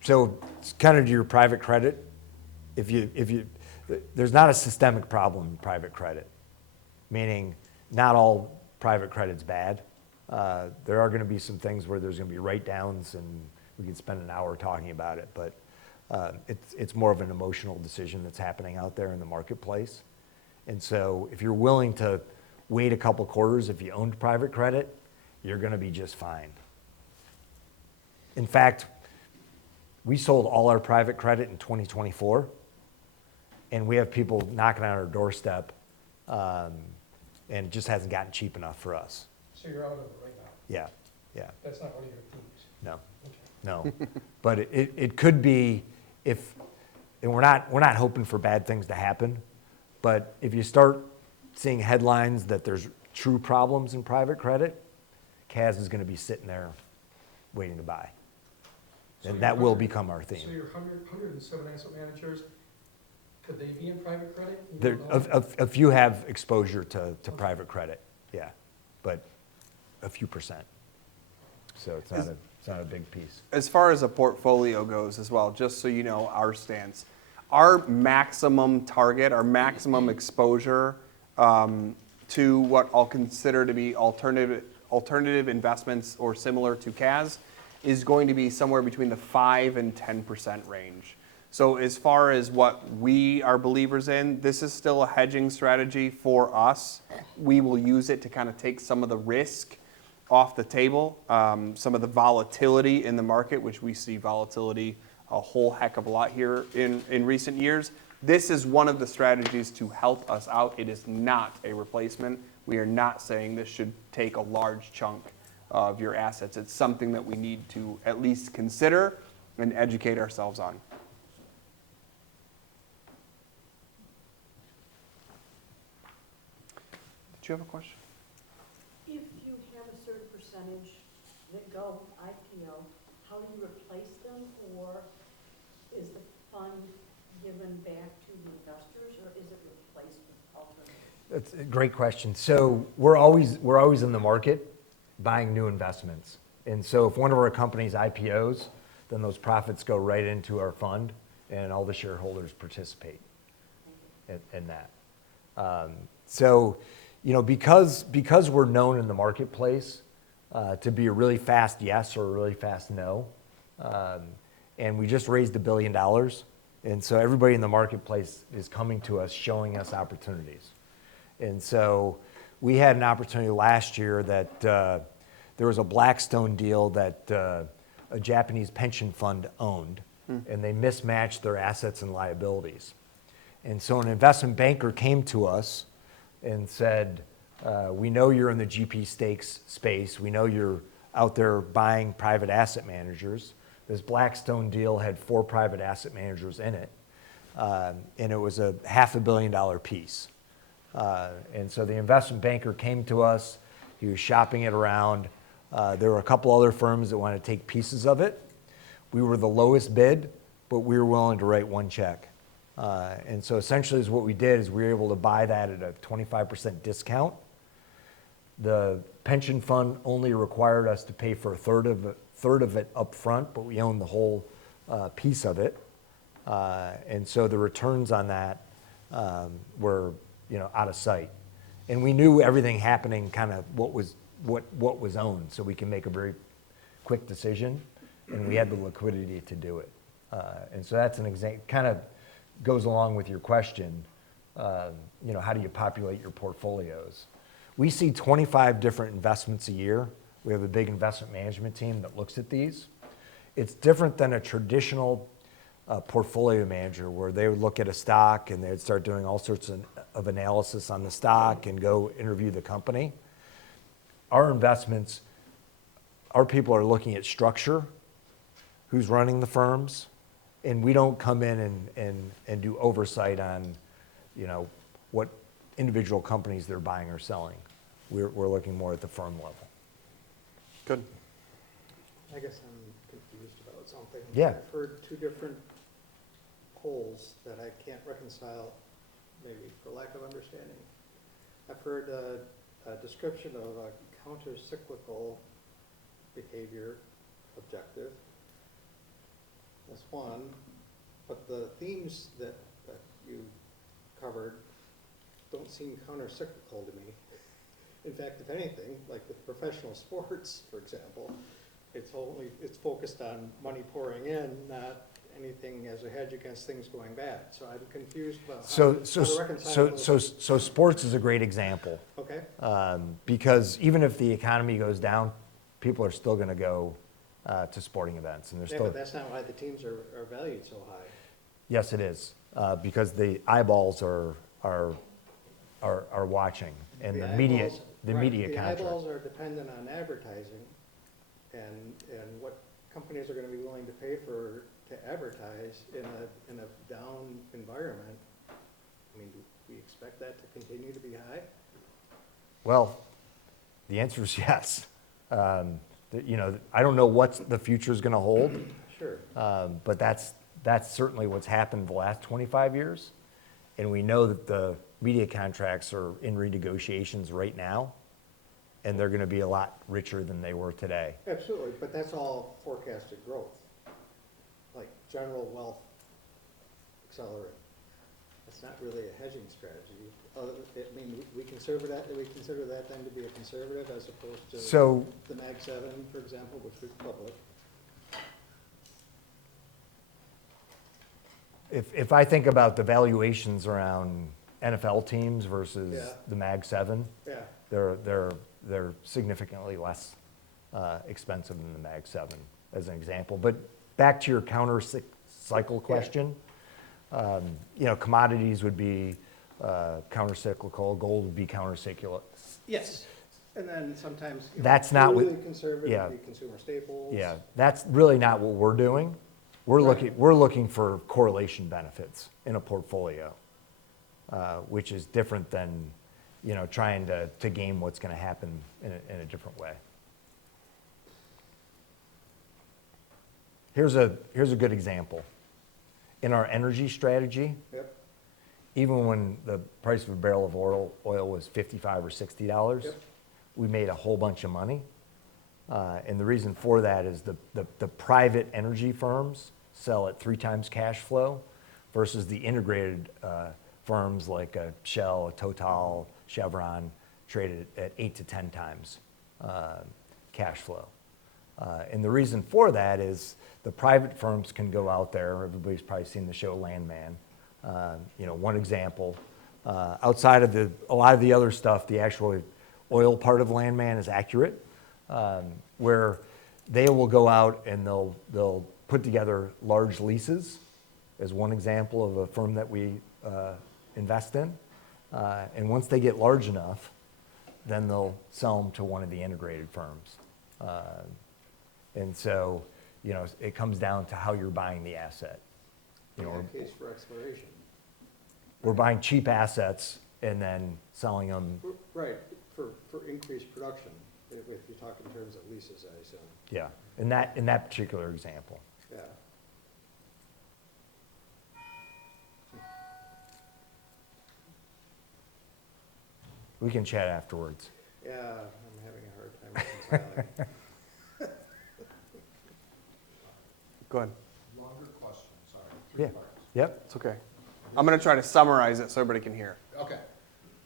so it's kind of to your private credit, there's not a systemic problem in private credit, meaning not all private credit's bad. There are going to be some things where there's going to be write-downs, and we can spend an hour talking about it, but it's more of an emotional decision that's happening out there in the marketplace. And so if you're willing to wait a couple quarters, if you owned private credit, you're going to be just fine. In fact, we sold all our private credit in 2024, and we have people knocking on our doorstep, and it just hasn't gotten cheap enough for us. So you're out of it right now. Yeah. That's not one of your themes. No. Okay. No, but it could be if, and we're not hoping for bad things to happen, but if you start seeing headlines that there's true problems in private credit, CAZ is going to be sitting there waiting to buy. So And your that will 100 become our So theme. your 107 asset managers, could they be in private credit? You There, don't know? a few have exposure to private credit, yeah, but a few percent. So it's not a big piece. As far as a portfolio goes as well, just so you know our stance, our maximum target, our maximum exposure to what I'll consider to be alternative investments or similar to CAZ is going to be somewhere between the 5 and 10% range. So as far as what we are believers in, this is still a hedging strategy for us. We will use it to kind of take some of the risk off the table, some of the volatility in the market, which we see volatility a whole heck of a lot here in recent years. This is one of the strategies to help us out. It is not a replacement. We are not saying this should take a large chunk of your assets. It's something that we need to at least consider and educate ourselves on. Did you have a question? If you have a certain percentage that go IPO, how do you replace them? Or is the fund given back to the investors, or is it replaced with alternatives? That's a great question. So we're always in the market buying new investments. And so if one of our companies IPOs, then those profits go right into our fund, and all the shareholders participate in that. So, because we're known in the marketplace to be a really fast yes or a really fast no, and we just raised $1 billion, and so everybody in the marketplace is coming to us, showing us opportunities. And so we had an opportunity last year that there was a Blackstone deal that a Japanese pension fund owned, and they mismatched their assets and liabilities. And so an investment banker came to us and said, we know you're in the GP stakes space. We know you're out there buying private asset managers. This Blackstone deal had 4 private asset managers in it, and it was a $500 million piece. And so the investment banker came to us. He was shopping it around. There were a couple other firms that wanted to take pieces of it. We were the lowest bid, but we were willing to write 1 check. And so essentially what we did is we were able to buy that at a 25% discount. The pension fund only required us to pay for a third of it up front, but we owned the whole piece of it. And so the returns on that were out of sight. And we knew everything happening, kind of what was owned, so we can make a very quick decision, and we had the liquidity to do it. And so that's an example, kind of goes along with your question, you know, how do you populate your portfolios? We see 25 different investments a year. We have a big investment management team that looks at these. It's different than a traditional portfolio manager where they would look at a stock and they'd start doing all sorts of analysis on the stock and go interview the company. Our investments, our people are looking at structure, who's running the firms, and we don't come in and do oversight on, you know, what individual companies they're buying or selling. We're looking more at the firm level. Good. I guess I'm confused about something. Yeah. I've heard two different polls that I can't reconcile, maybe for lack of understanding. I've heard a description of a counter-cyclical behavior objective. That's one, but the themes that you covered don't seem counter-cyclical to me. In fact, if anything, like with professional sports, for example, it's focused on money pouring in, not anything as a hedge against things going bad. So I'm confused about how to reconcile those. So sports is a great example. Okay, Because even if the economy goes down, people are still going to go to sporting events, and they're yeah, still. but that's not why the teams are valued so high. Yes, it is, because the eyeballs are watching, and the media eyeballs- right, contract. The eyeballs are dependent on advertising, and what companies are gonna be willing to pay to advertise in a down environment. I mean, do we expect that to continue to be high? Well, the answer is yes. You know, I don't know what the future is going to hold, Sure. but that's certainly what's happened the last 25 years. And we know that the media contracts are in renegotiations right now, and they're going to be a lot richer than they were today. Absolutely, but that's all forecasted growth, like general wealth accelerant. It's not really a hedging strategy. I mean, we consider that then to be a conservative as opposed to So, the Mag 7, for example, which was public. if I think about the valuations around NFL teams versus Yeah. the Mag 7, Yeah, they're significantly less expensive than the Mag 7, as an example. But back to your counter-cycle question, you know, commodities would be counter-cyclical, gold would be counter-cyclical. yes. And then sometimes, That's not what- really conservative yeah. would be consumer staples. Yeah, that's really not what we're doing. We're Right. looking for correlation benefits in a portfolio, which is different than, you know, trying to game what's going to happen in a different way. Here's a good example. In our energy strategy, Yep, even when the price of a barrel of oil was $55 or $60, Yep. we made a whole bunch of money. And the reason for that is the private energy firms sell at 3 times cash flow versus the integrated firms like a Shell, a Total, Chevron traded at 8 to 10 times cash flow. And the reason for that is the private firms can go out there. Everybody's probably seen the show Landman. You know, one example. Outside of a lot of the other stuff, the actual oil part of Landman is accurate, where they will go out and they'll put together large leases, as one example of a firm that we invest in. And once they get large enough, then they'll sell them to one of the integrated firms. And so, you know, it comes down to how you're buying the asset. You in know, that case for exploration. we're buying cheap assets and then selling them. Right, for increased production, if you talk in terms of leases, I assume, Yeah, in that particular example. yeah. We can chat afterwards. Yeah, I'm having a hard time reconciling. Go ahead. Longer question, sorry, 3 Yeah. parts. Yep. It's okay. I'm going to try to summarize it so everybody can hear. Okay,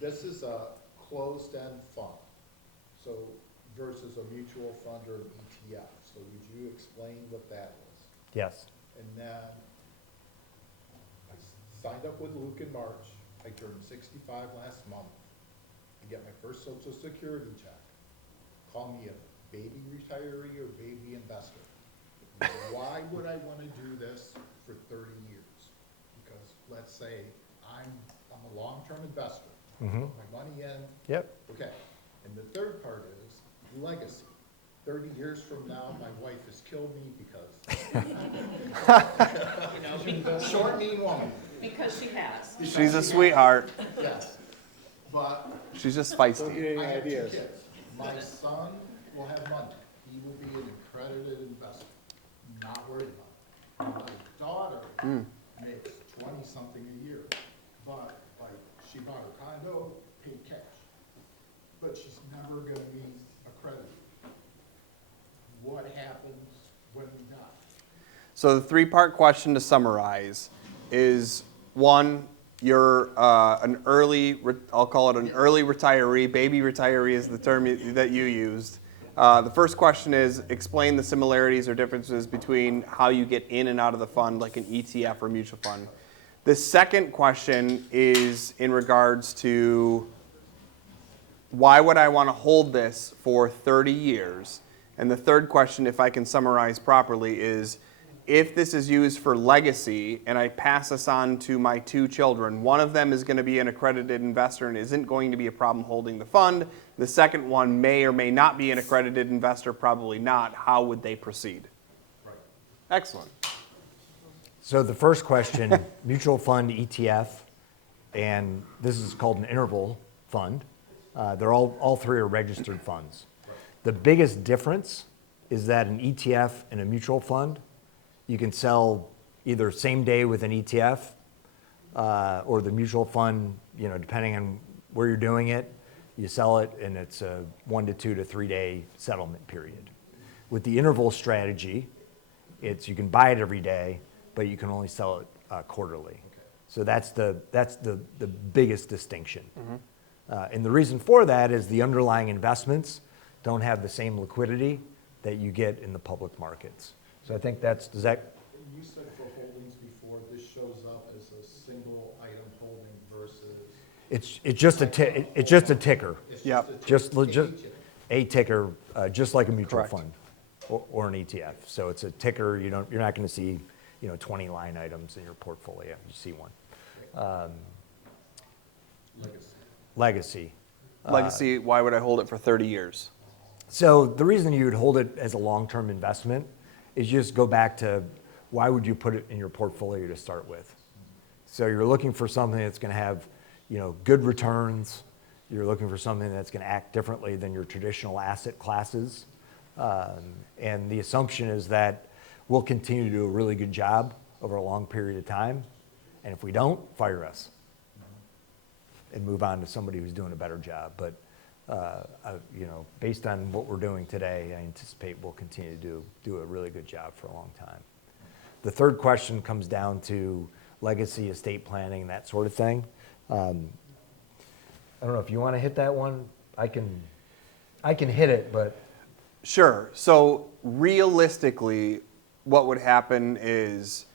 this is a closed-end fund, so versus a mutual fund or an ETF. So would you explain what that is? Yes. And then I signed up with Luke in March. I turned 65 last month. I get my first Social Security check. Call me a baby retiree or baby investor. Why would I want to do this for 30 years? Because let's say I'm a long-term investor. Mm-hmm. Put my money in. Yep. Okay. And the third part is legacy. 30 years from now, my wife has killed me because short, mean woman. Because she has. She's a sweetheart. Yes. But She's just Don't feisty. get any I have 2 ideas. kids. My son will have money. He will be an accredited investor. Not worried about it. My daughter makes 20-something a year, but like she bought her condo, paid cash. But she's never gonna be accredited. What happens when we die? So the 3-part question to summarize is, 1, you're an early, I'll call it an early retiree. Baby retiree is the term that you used. The first question is, explain the similarities or differences between how you get in and out of the fund, like an ETF or mutual fund. The second question is in regards to, why would I want to hold this for 30 years? And the third question, if I can summarize properly, is if this is used for legacy and I pass this on to my 2 children, one of them is going to be an accredited investor and isn't going to be a problem holding the fund. The second one may or may not be an accredited investor, probably not. How would they proceed? Right. Excellent. So the first question, mutual fund, ETF, and this is called an interval fund. They're all 3 are registered funds. The biggest difference is that an ETF and a mutual fund, you can sell either same day with an ETF or the mutual fund, depending on where you're doing it, you sell it and it's a 1 to 2 to 3 day settlement period. With the interval strategy, you can buy it every day, but you can only sell it quarterly. So that's the biggest distinction. And the reason for that is the underlying investments don't have the same liquidity that you get in the public markets. So I think does that? You said for holdings before, this shows up as a single item holding versus. It's just a ticker. It's Yep. just A ticker, just like a mutual Correct. fund or an ETF. So it's a ticker. You're not going to see 20 line items in your portfolio. You see one. Legacy. Legacy, why would I hold it for 30 years? So the reason you would hold it as a long-term investment is just go back to why would you put it in your portfolio to start with? So you're looking for something that's going to have, good returns. You're looking for something that's going to act differently than your traditional asset classes. And the assumption is that we'll continue to do a really good job over a long period of time. And if we don't, fire us and move on to somebody who's doing a better job. But based on what we're doing today, I anticipate we'll continue to do a really good job for a long time. The third question comes down to legacy, estate planning, that sort of thing. I don't know if you want to hit that one. I can hit it, but Sure. So realistically, what would happen is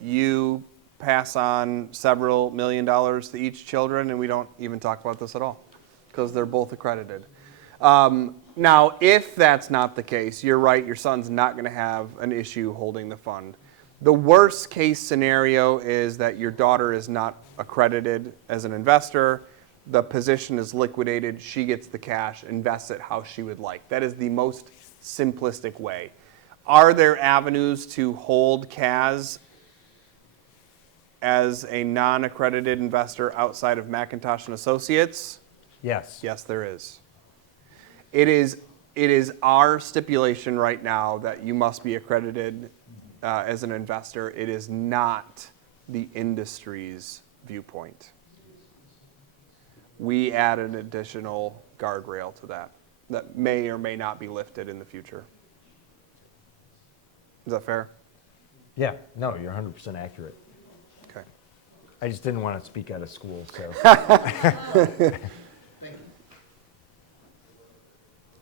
you pass on several $1 million to each children, and we don't even talk about this at all because they're both accredited. Now, if that's not the case, you're right, your son's not going to have an issue holding the fund. The worst case scenario is that your daughter is not accredited as an investor. The position is liquidated. She gets the cash, invests it how she would like. That is the most simplistic way. Are there avenues to hold CAZ as a non-accredited investor outside of McIntosh and Associates? yes. Yes, there is. It is our stipulation right now that you must be accredited as an investor. It is not the industry's viewpoint. We add an additional guardrail to that may or may not be lifted in the future. Is that fair? Yeah, no, you're 100% accurate. Okay. I just didn't want to speak out of school, so. Thank you.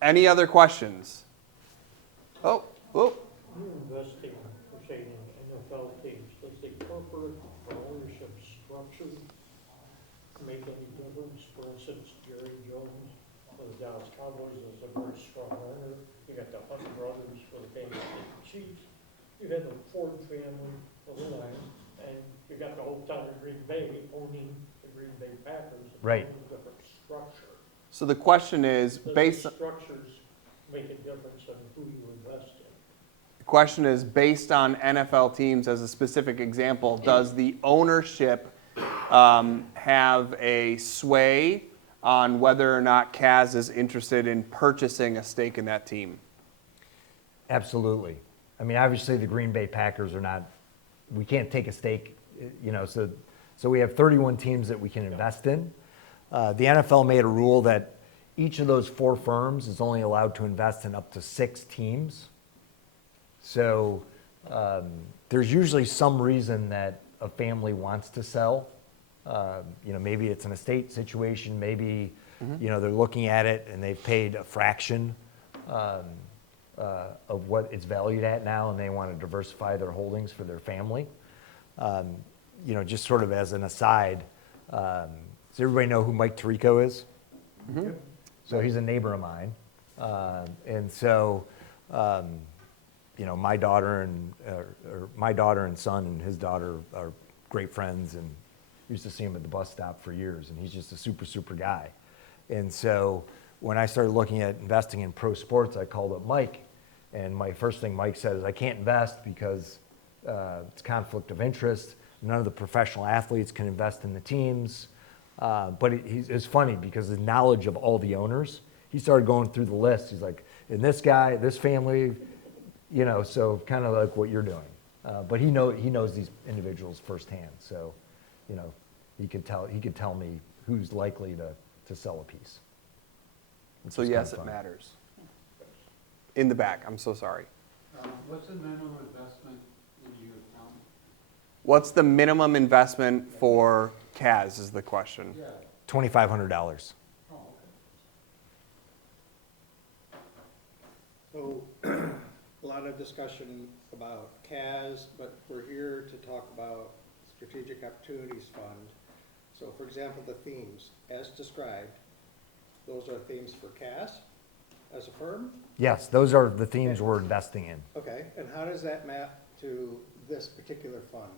Any other questions? Oh, oh, You're investing, for say, in NFL teams, does the corporate or ownership structure make any difference? For instance, Jerry Jones for the Dallas Cowboys is a very strong owner. You got the Hunt brothers for the Kansas City Chiefs. You had the Ford family of the Lions, and you got the whole town of Green Bay owning the Green Bay Packers. Right. It's a different structure. so the question is, Does based, the structures make a difference on who you invest in? the question is, based on NFL teams as a specific example, does the ownership have a sway on whether or not CAZ is interested in purchasing a stake in that team? Absolutely. I mean, obviously, the Green Bay Packers are not, we can't take a stake, so we have 31 teams that we can invest in. The NFL made a rule that each of those 4 firms is only allowed to invest in up to 6 teams. So there's usually some reason that a family wants to sell. Maybe it's an estate situation, maybe, they're looking at it and they've paid a fraction of what it's valued at now, and they want to diversify their holdings for their family. Just sort of as an aside, does everybody know who Mike Tirico is? Mm-hmm. So he's a neighbor of mine. And so, my daughter and son and his daughter are great friends, and used to see him at the bus stop for years, and he's just a super, super guy. And so when I started looking at investing in pro sports, I called up Mike, and my first thing Mike said is, I can't invest because it's conflict of interest. None of the professional athletes can invest in the teams. But it's funny because his knowledge of all the owners, he started going through the list. He's like, and this guy, this family, so kind of like what you're doing. But he knows these individuals firsthand. So, he could tell me who's likely to sell a piece. So yes, it matters. In the back, I'm so sorry. What's the minimum investment in your account? What's the minimum investment for CAZ is the question. Yeah. $2,500. Oh, okay. So, a lot of discussion about CAZ, but we're here to talk about Strategic Opportunities Fund. So, for example, the themes, as described, those are themes for CAZ as a firm? Yes, those are the themes we're investing in. Okay, and how does that map to this particular fund?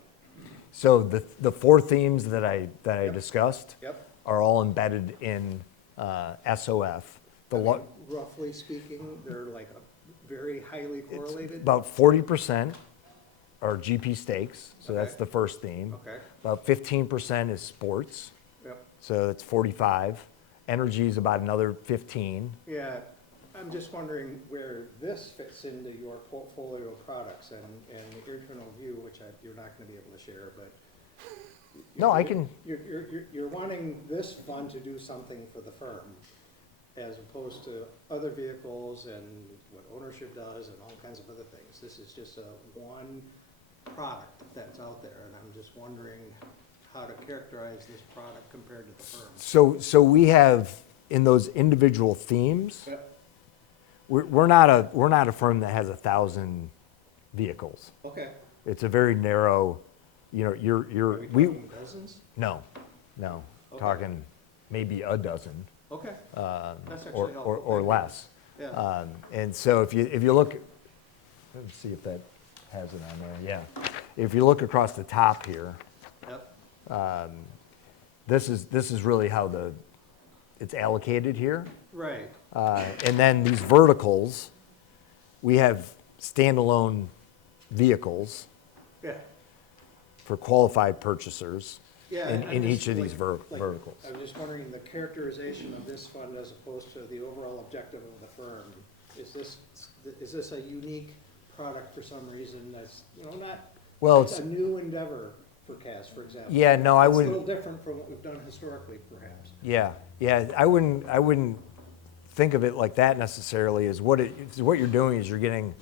So the 4 themes that I Yep. discussed Yep. are all embedded in SOF. I mean, roughly speaking, they're like very highly correlated? About 40% are GP stakes, so that's Okay. the first theme. Okay, About 15% is sports, yep. so that's 45. Energy is about another 15. Yeah, I'm just wondering where this fits into your portfolio of products and the internal view, which you're not gonna be able to share, but. No, I can, You're wanting this fund to do something for the firm, as opposed to other vehicles and what ownership does and all kinds of other things. This is just one product that's out there, and I'm just wondering how to characterize this product compared to the firm. so we have, in those individual themes, Yep. we're not a firm that has 1,000 vehicles. Okay. It's a very narrow, Are you're, we talking dozens? no, Okay. talking maybe a dozen, Okay, or, That's actually helpful. or Thank you. less. yeah. And so if you look, let's see if that has it on there, yeah. If you look across the top here, Yep, this is really how it's allocated here. right. And then these verticals, we have standalone vehicles Yeah. for qualified purchasers Yeah, in I'm each just, of these like- verticals. I was just wondering the characterization of this fund as opposed to the overall objective of the firm. Is this a unique product for some reason that's, not, Well, it's a new endeavor for CAS, for example? yeah, no, I It's a wouldn't, little different from what we've done historically, perhaps. yeah, I wouldn't think of it like that necessarily. Is what you're doing is you're getting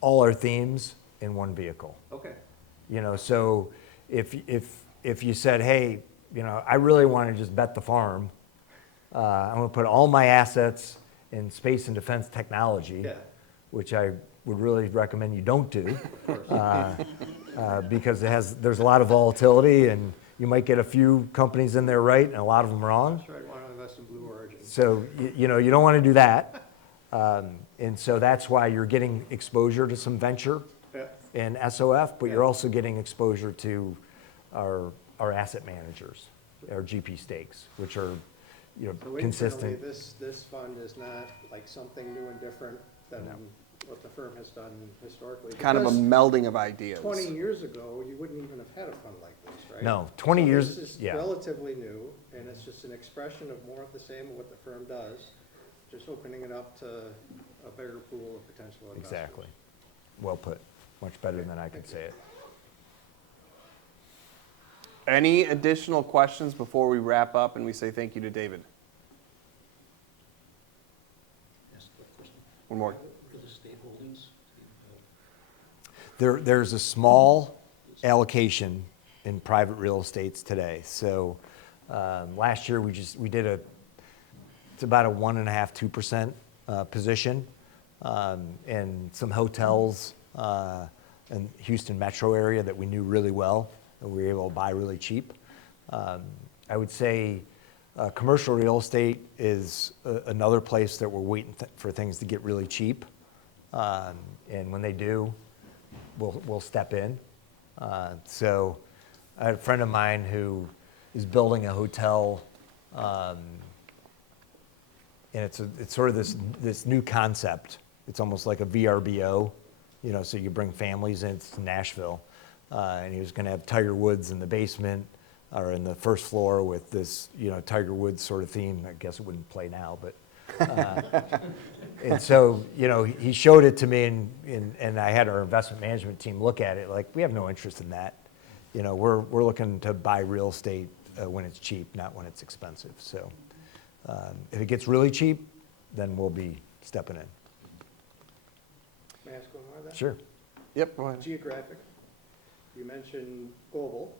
all our themes in one vehicle. Okay, So if you said, hey, I really want to just bet the farm, I'm going to put all my assets in space and defense technology, Yeah. which I would really recommend you don't do, Of course. because there's a lot of volatility, and you might get a few companies in there right and a lot of them wrong. That's right, want to invest in Blue Origin. So, you know, you don't want to do that. And so that's why you're getting exposure to some venture Yeah. in SOF, but you're Yeah. also getting exposure to our asset managers, our GP stakes, which are, you know, So consistent. internally, this fund is not like something new and different than what the firm has done historically. Kind of a Because melding of ideas. 20 years ago, you wouldn't even have had a fund like this, right? No, 20 years, So this is yeah. relatively new, and it's just an expression of more of the same of what the firm does, just opening it up to a bigger pool of potential investors. Exactly. Well put. Much better than I could say it. Any additional questions before we wrap up and we say thank you to David? One more. There's a small allocation in private real estates today. So last year we did it's about a 1.5–2% position in some hotels in Houston metro area that we knew really well and we were able to buy really cheap. I would say commercial real estate is another place that we're waiting for things to get really cheap. And when they do, we'll step in. So I had a friend of mine who is building a hotel, and it's sort of this new concept. It's almost like a VRBO, you know, so you bring families in. It's Nashville, and he was going to have Tiger Woods in the basement or in the first floor with this, you know, Tiger Woods sort of theme. I guess it wouldn't play now, but. And so, you know, he showed it to me, and I had our investment management team look at it. Like, we have no interest in that. You know, we're looking to buy real estate when it's cheap, not when it's expensive. So, if it gets really cheap, then we'll be stepping in. May I ask one more of that? Sure. Yep, go ahead. Geographic, you mentioned global,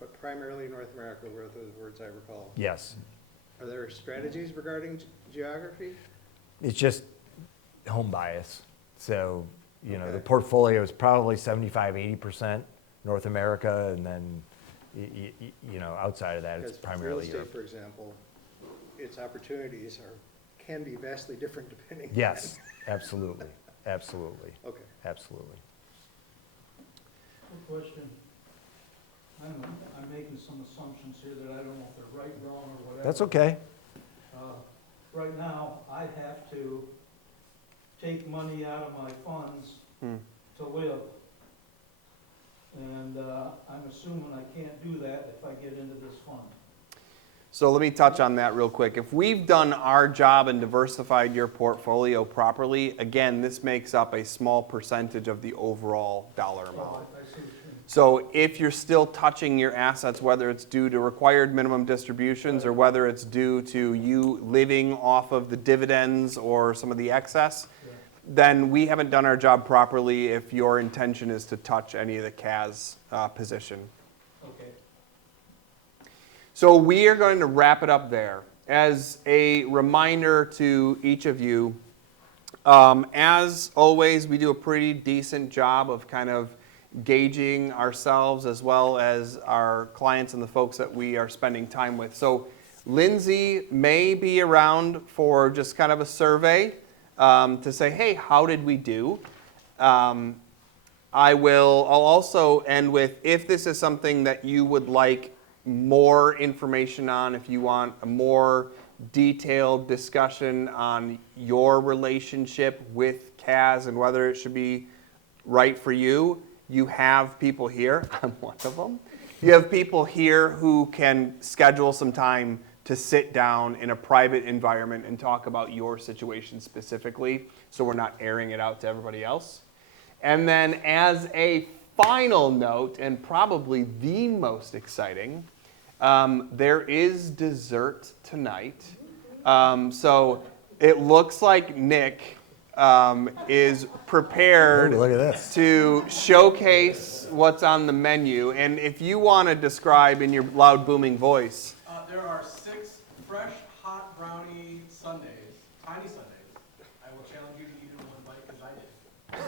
but primarily North America were the words I recall. Yes. Are there strategies regarding geography? It's just home bias. So, you know, the Okay. portfolio is probably 75–80% North America, and then, you know, outside of that, it's Because primarily real Europe. estate, for example, its opportunities can be vastly different depending. Yes, absolutely, absolutely, Okay. absolutely. Good question. I'm making some assumptions here that I don't know if they're right, wrong, or whatever. That's okay. Right now, I have to take money out of my funds to live. And I'm assuming I can't do that if I get into this fund. So let me touch on that real quick. If we've done our job and diversified your portfolio properly, again, this makes up a small percentage of the overall dollar amount. I see what you're saying. So if you're still touching your assets, whether it's due to required minimum distributions or whether it's due to you living off of the dividends or some of the excess, then we haven't done our job properly if your intention is to touch any of the CAZ position. Okay. So we are going to wrap it up there. As a reminder to each of you, as always, we do a pretty decent job of kind of gauging ourselves as well as our clients and the folks that we are spending time with. So Lindsay may be around for just kind of a survey to say, hey, how did we do? I'll also end with, if this is something that you would like more information on, if you want a more detailed discussion on your relationship with CAZ and whether it should be right for you, you have people here. I'm one of them. You have people here who can schedule some time to sit down in a private environment and talk about your situation specifically, so we're not airing it out to everybody else. And then as a final note, and probably the most exciting, there is dessert tonight. So it looks like Nick is prepared Look at this. to showcase what's on the menu. And if you want to describe in your loud booming voice. There are 6 fresh hot brownie sundaes, tiny sundaes,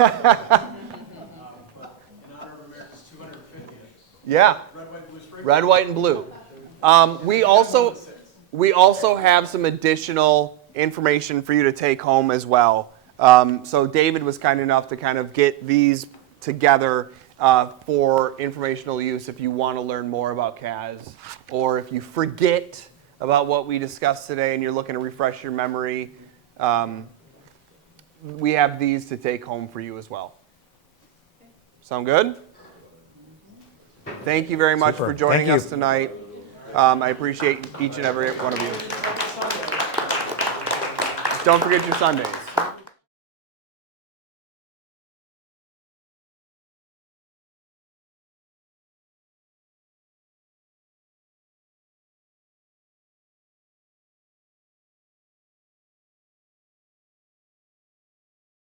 But in honor of America's 250th, Yeah, red, white, blue spray. red, white, and blue. We also have some additional information for you to take home as well. So David was kind enough to kind of get these together for informational use if you want to learn more about CAZ, or if you forget about what we discussed today and you're looking to refresh your memory. We have these to take home for you as well. Sound good? Thank you very much Super. for joining Thank us you. tonight. I appreciate each and every one of you. Don't forget your Sundays.